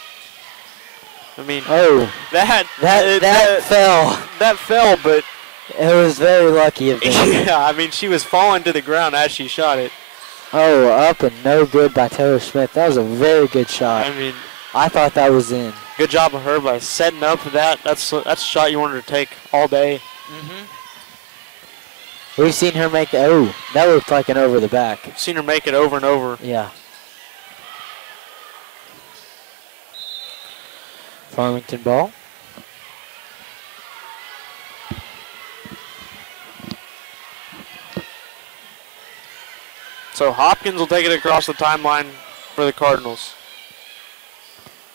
I mean, that fell. That fell, but it was very lucky of them. Yeah, I mean, she was falling to the ground as she shot it. Oh, up and no good by Taylor Smith. That was a very good shot. I mean, I thought that was in. Good job of her by setting up that. That's a shot you wanted to take all day. We've seen her make that. Oh, that looked like an over the back. Seen her make it over and over. Yeah. Farmington ball. So Hopkins will take it across the timeline for the Cardinals.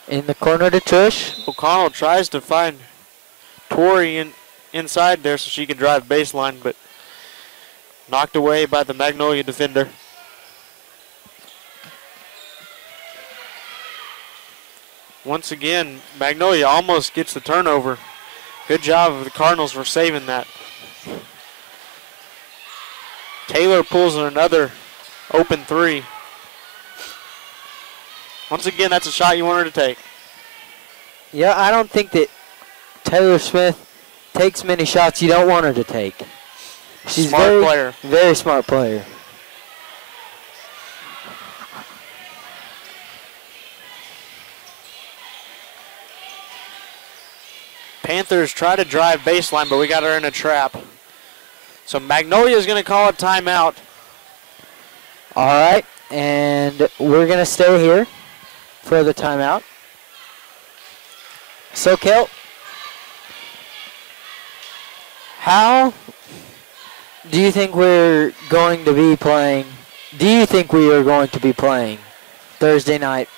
In the corner to Trish. O'Connell tries to find Tori inside there so she can drive baseline, but knocked away by the Magnolia defender. Once again, Magnolia almost gets the turnover. Good job of the Cardinals for saving that. Taylor pulls another open three. Once again, that's a shot you want her to take. Yeah, I don't think that Taylor Smith takes many shots you don't want her to take. She's Smart player. Very smart player. Panthers try to drive baseline, but we got her in a trap. So Magnolia is going to call a timeout. All right, and we're going to stay here for the timeout. So, Kelt, how do you think we're going to be playing? Do you think we are going to be playing Thursday night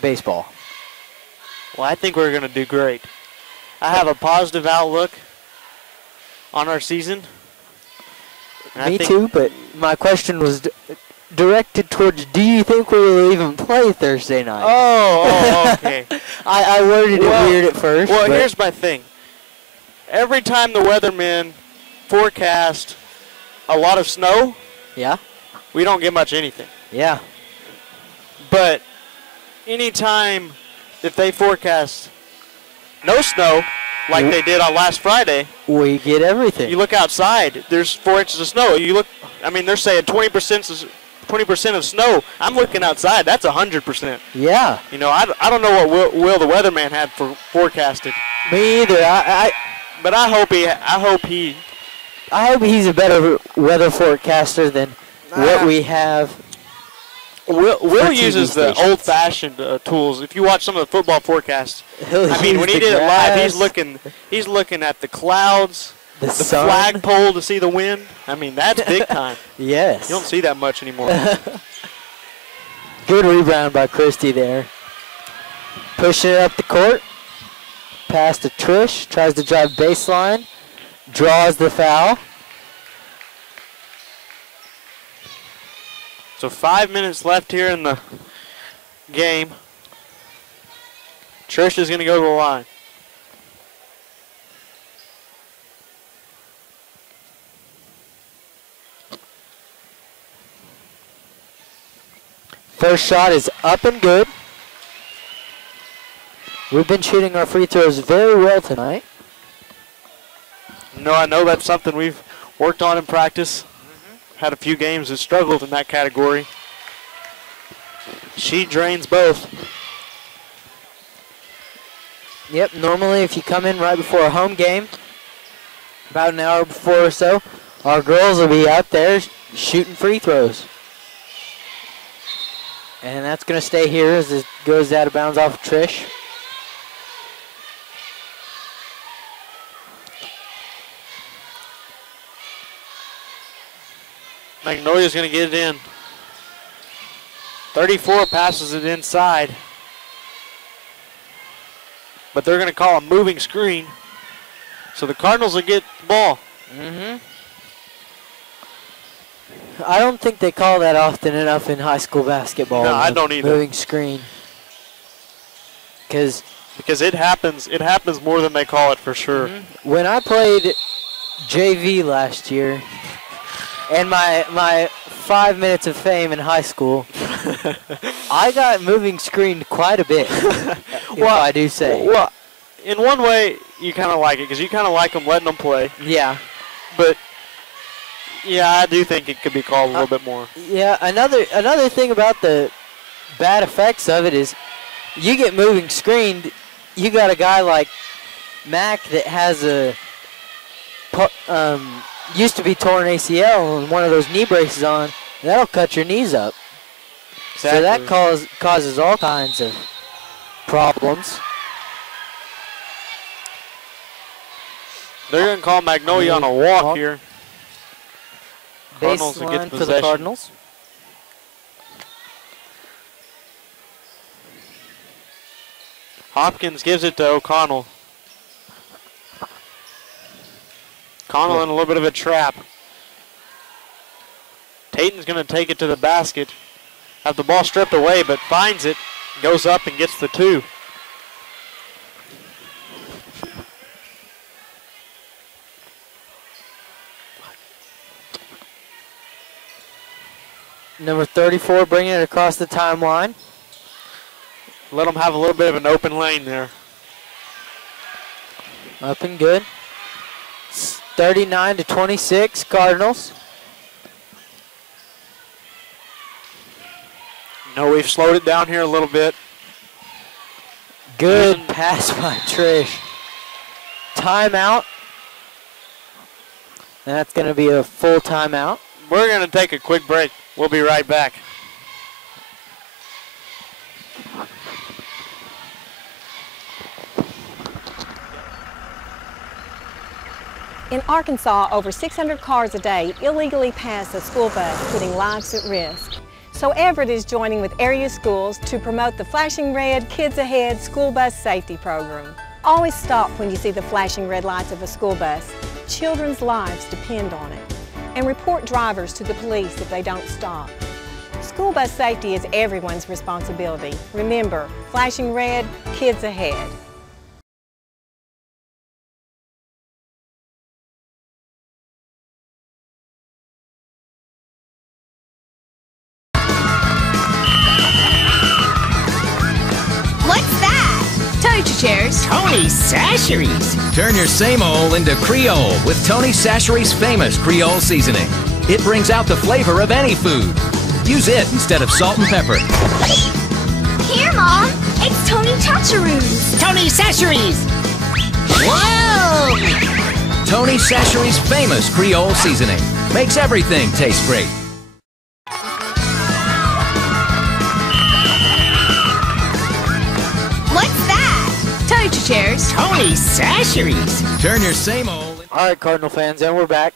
baseball? Well, I think we're going to do great. I have a positive outlook on our season. Me too, but my question was directed towards, do you think we will even play Thursday night? Oh, okay. I worded it weird at first. Well, here's my thing. Every time the weathermen forecast a lot of snow, yeah, we don't get much anything. Yeah. But anytime that they forecast no snow, like they did on last Friday, we get everything. You look outside, there's 4 inches of snow. You look, I mean, they're saying 20% of snow. I'm looking outside, that's 100%. Yeah. You know, I don't know what Will the weatherman had forecasted. Me either. But I hope he's a better weather forecaster than what we have. Will uses the old-fashioned tools. If you watch some of the football forecasts, I mean, when he did it live, he's looking at the clouds, the flagpole to see the wind. I mean, that's big time. Yes. You don't see that much anymore. Good rebound by Christie there. Pushing it up the court. Pass to Trish. Tries to drive baseline. Draws the foul. So 5 minutes left here in the game. Trish is going to go to the line. First shot is up and good. We've been shooting our free throws very well tonight. No, I know that's something we've worked on in practice. Had a few games that struggled in that category. She drains both. Yep, normally if you come in right before a home game, about an hour before or so, our girls will be out there shooting free throws. And that's going to stay here as it goes out of bounds off of Trish. Magnolia's going to get it in. 34 passes it inside. But they're going to call a moving screen. So the Cardinals will get the ball. I don't think they call that often enough in high school basketball. No, I don't either. Moving screen. Because it happens more than they call it for sure. When I played JV last year, and my 5 minutes of fame in high school, I got moving screened quite a bit, if I do say. Well, in one way, you kind of like it because you kind of like them letting them play. Yeah. But, yeah, I do think it could be called a little bit more. Yeah, another thing about the bad effects of it is you get moving screened, you got a guy like Mac that has a used to be torn ACL and one of those knee braces on, that'll cut your knees up. Exactly. So that causes all kinds of problems. They're going to call Magnolia on a walk here. Baseline for the Cardinals. Hopkins gives it to O'Connell. O'Connell in a little bit of a trap. Tatum's going to take it to the basket. Have the ball stripped away, but finds it. Goes up and gets the two. Number 34 bringing it across the timeline. Let them have a little bit of an open lane there. Up and good. 39-26, Cardinals. No, we've slowed it down here a little bit. Good pass by Trish. Timeout. That's going to be a full timeout. We're going to take a quick break. We'll be right back. In Arkansas, over 600 cars a day illegally pass a school bus, putting lives at risk. So So Everett is joining with area schools to promote the Flashing Red Kids Ahead School Bus Safety Program. Always stop when you see the flashing red lights of a school bus. Children's lives depend on it. And report drivers to the police if they don't stop. School bus safety is everyone's responsibility. Remember, flashing red, kids ahead. What's that? Toaster chairs. Tony Sacheries. Turn your same old into Creole with Tony Sacheries' famous Creole seasoning. It brings out the flavor of any food. Use it instead of salt and pepper. Here, Mom. It's Tony Chacharoos. Tony Sacheries. Whoa! Tony Sacheries' famous Creole seasoning makes everything taste great. What's that? Toaster chairs. Tony Sacheries. Turn your same old. All right, Cardinal fans, and we're back.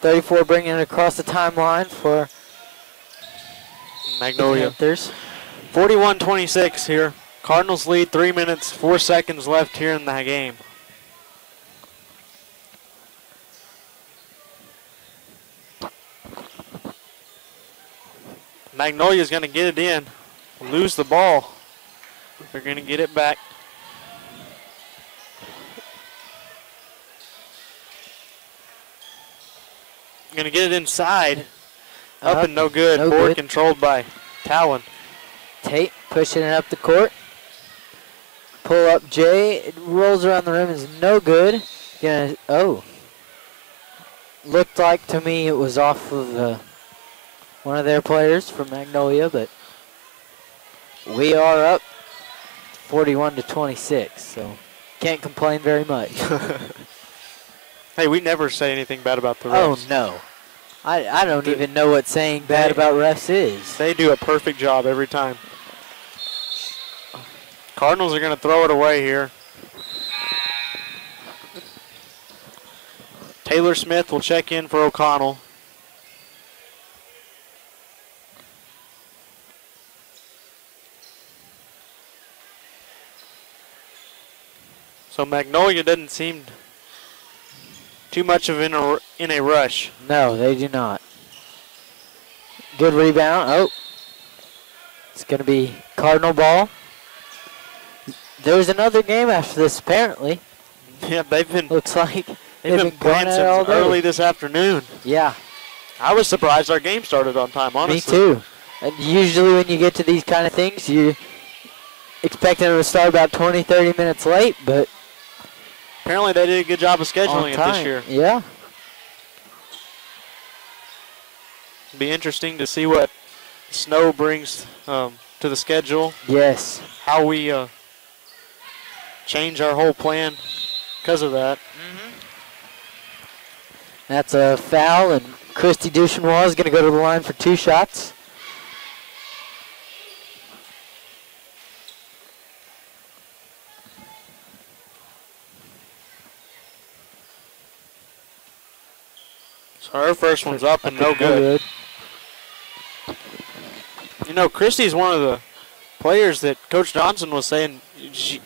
34 bringing it across the timeline for Magnolia. Panthers. 41-26 here. Cardinals lead, 3 minutes, 4 seconds left here in the game. Magnolia's going to get it in, lose the ball. They're going to get it back. Going to get it inside. Up and no good. No Board good. controlled by Talon. Tate pushing it up the court. Pull up Jay. It rolls around the rim. Is no good. Looked like to me it was off of one of their players from Magnolia, but we are up 41-26, so can't complain very much. Hey, we never say anything bad about the refs. Oh, no. I don't even know what saying bad about refs is. They do a perfect job every time. Cardinals are going to throw it away here. Taylor Smith will check in for O'Connell. So Magnolia doesn't seem too much of in a rush. No, they do not. Good rebound. Oh, it's going to be Cardinal ball. There's another game after this, apparently. Yeah, they've been. Looks like they've been playing since early this afternoon. Yeah. I was surprised our game started on time, honestly. Me too. And usually when you get to these kind of things, you expect them to start about 20, 30 minutes late, but apparently they did a good job of scheduling it this year. Yeah. It'll be interesting to see what snow brings to the schedule. Yes. How we change our whole plan because of that. That's a foul, and Christy Duchenois is going to go to the line for 2 shots. So her first one's up and no good. You know, Christy's one of the players that Coach Johnson was saying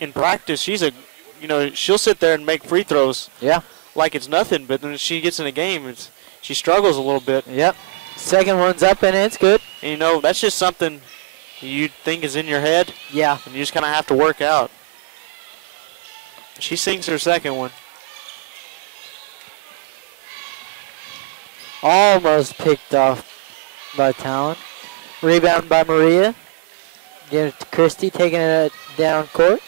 in practice, she'll sit there and make free throws. Yeah. Like it's nothing, but then she gets in a game, she struggles a little bit. Yep. Second one's up and it's good. And, that's just something you think is in your head. Yeah. And you just kind of have to work out. She sinks her second one. Almost picked off by Talon. Rebound by Maria. Give it to Christy, taking it down court.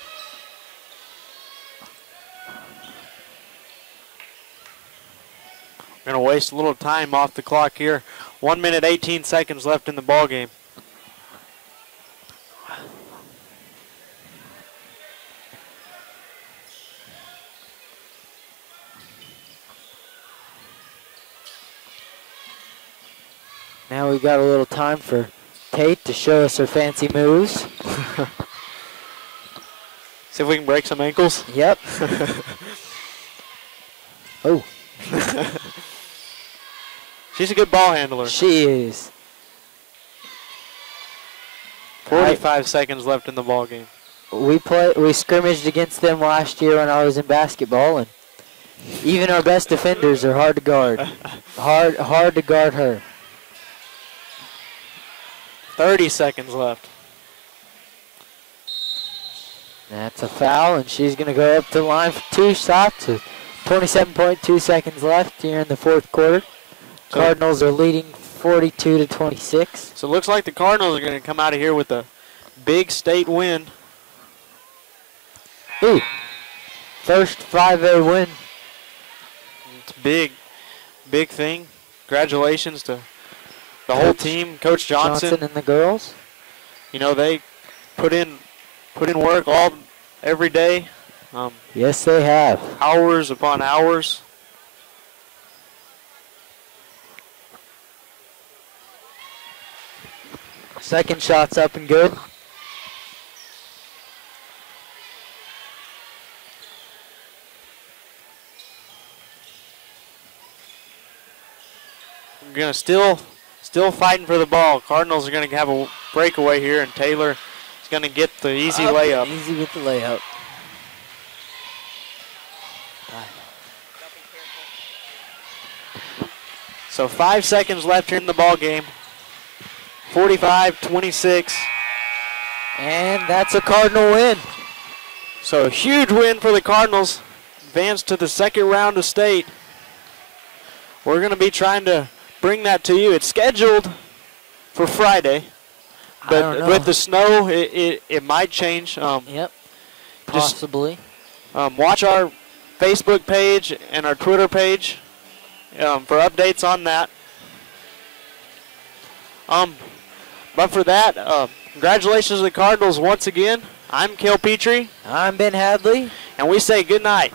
Going to waste a little time off the clock here. 1 minute, 18 seconds left in the ball game. Now we got a little time for Tate to show us her fancy moves. See if we can break some ankles. Yep. Oh. She's a good ball handler. She is. 45 seconds left in the ball game. We scrimmaged against them last year when I was in basketball, and even our best defenders are hard to guard. hard to guard her. 30 seconds left. That's a foul, and she's going to go up to the line for 2 shots with 27.2 seconds left here in the fourth quarter. Cardinals are leading 42-26. So it looks like the Cardinals are going to come out of here with a big state win. Ooh, first 5A win. It's a big thing. Congratulations to the whole team, Coach Johnson and the girls. You know, they put in work every day. Yes, they have. Hours upon hours. Second shot's up and good. We're gonna still fighting for the ball. Cardinals are gonna have a breakaway here, and Taylor is gonna get the easy layup. Easy with the layup. So 5 seconds left here in the ball game. 45-26. And that's a Cardinal win. So a huge win for the Cardinals. Advance to the second round of state. We're going to be trying to bring that to you. It's scheduled for Friday. But with the snow, it might change. Yep, possibly. Watch our Facebook page and our Twitter page for updates on that. But for that, congratulations to the Cardinals once again. I'm Cale Petrie. I'm Ben Hadley. And we say good night.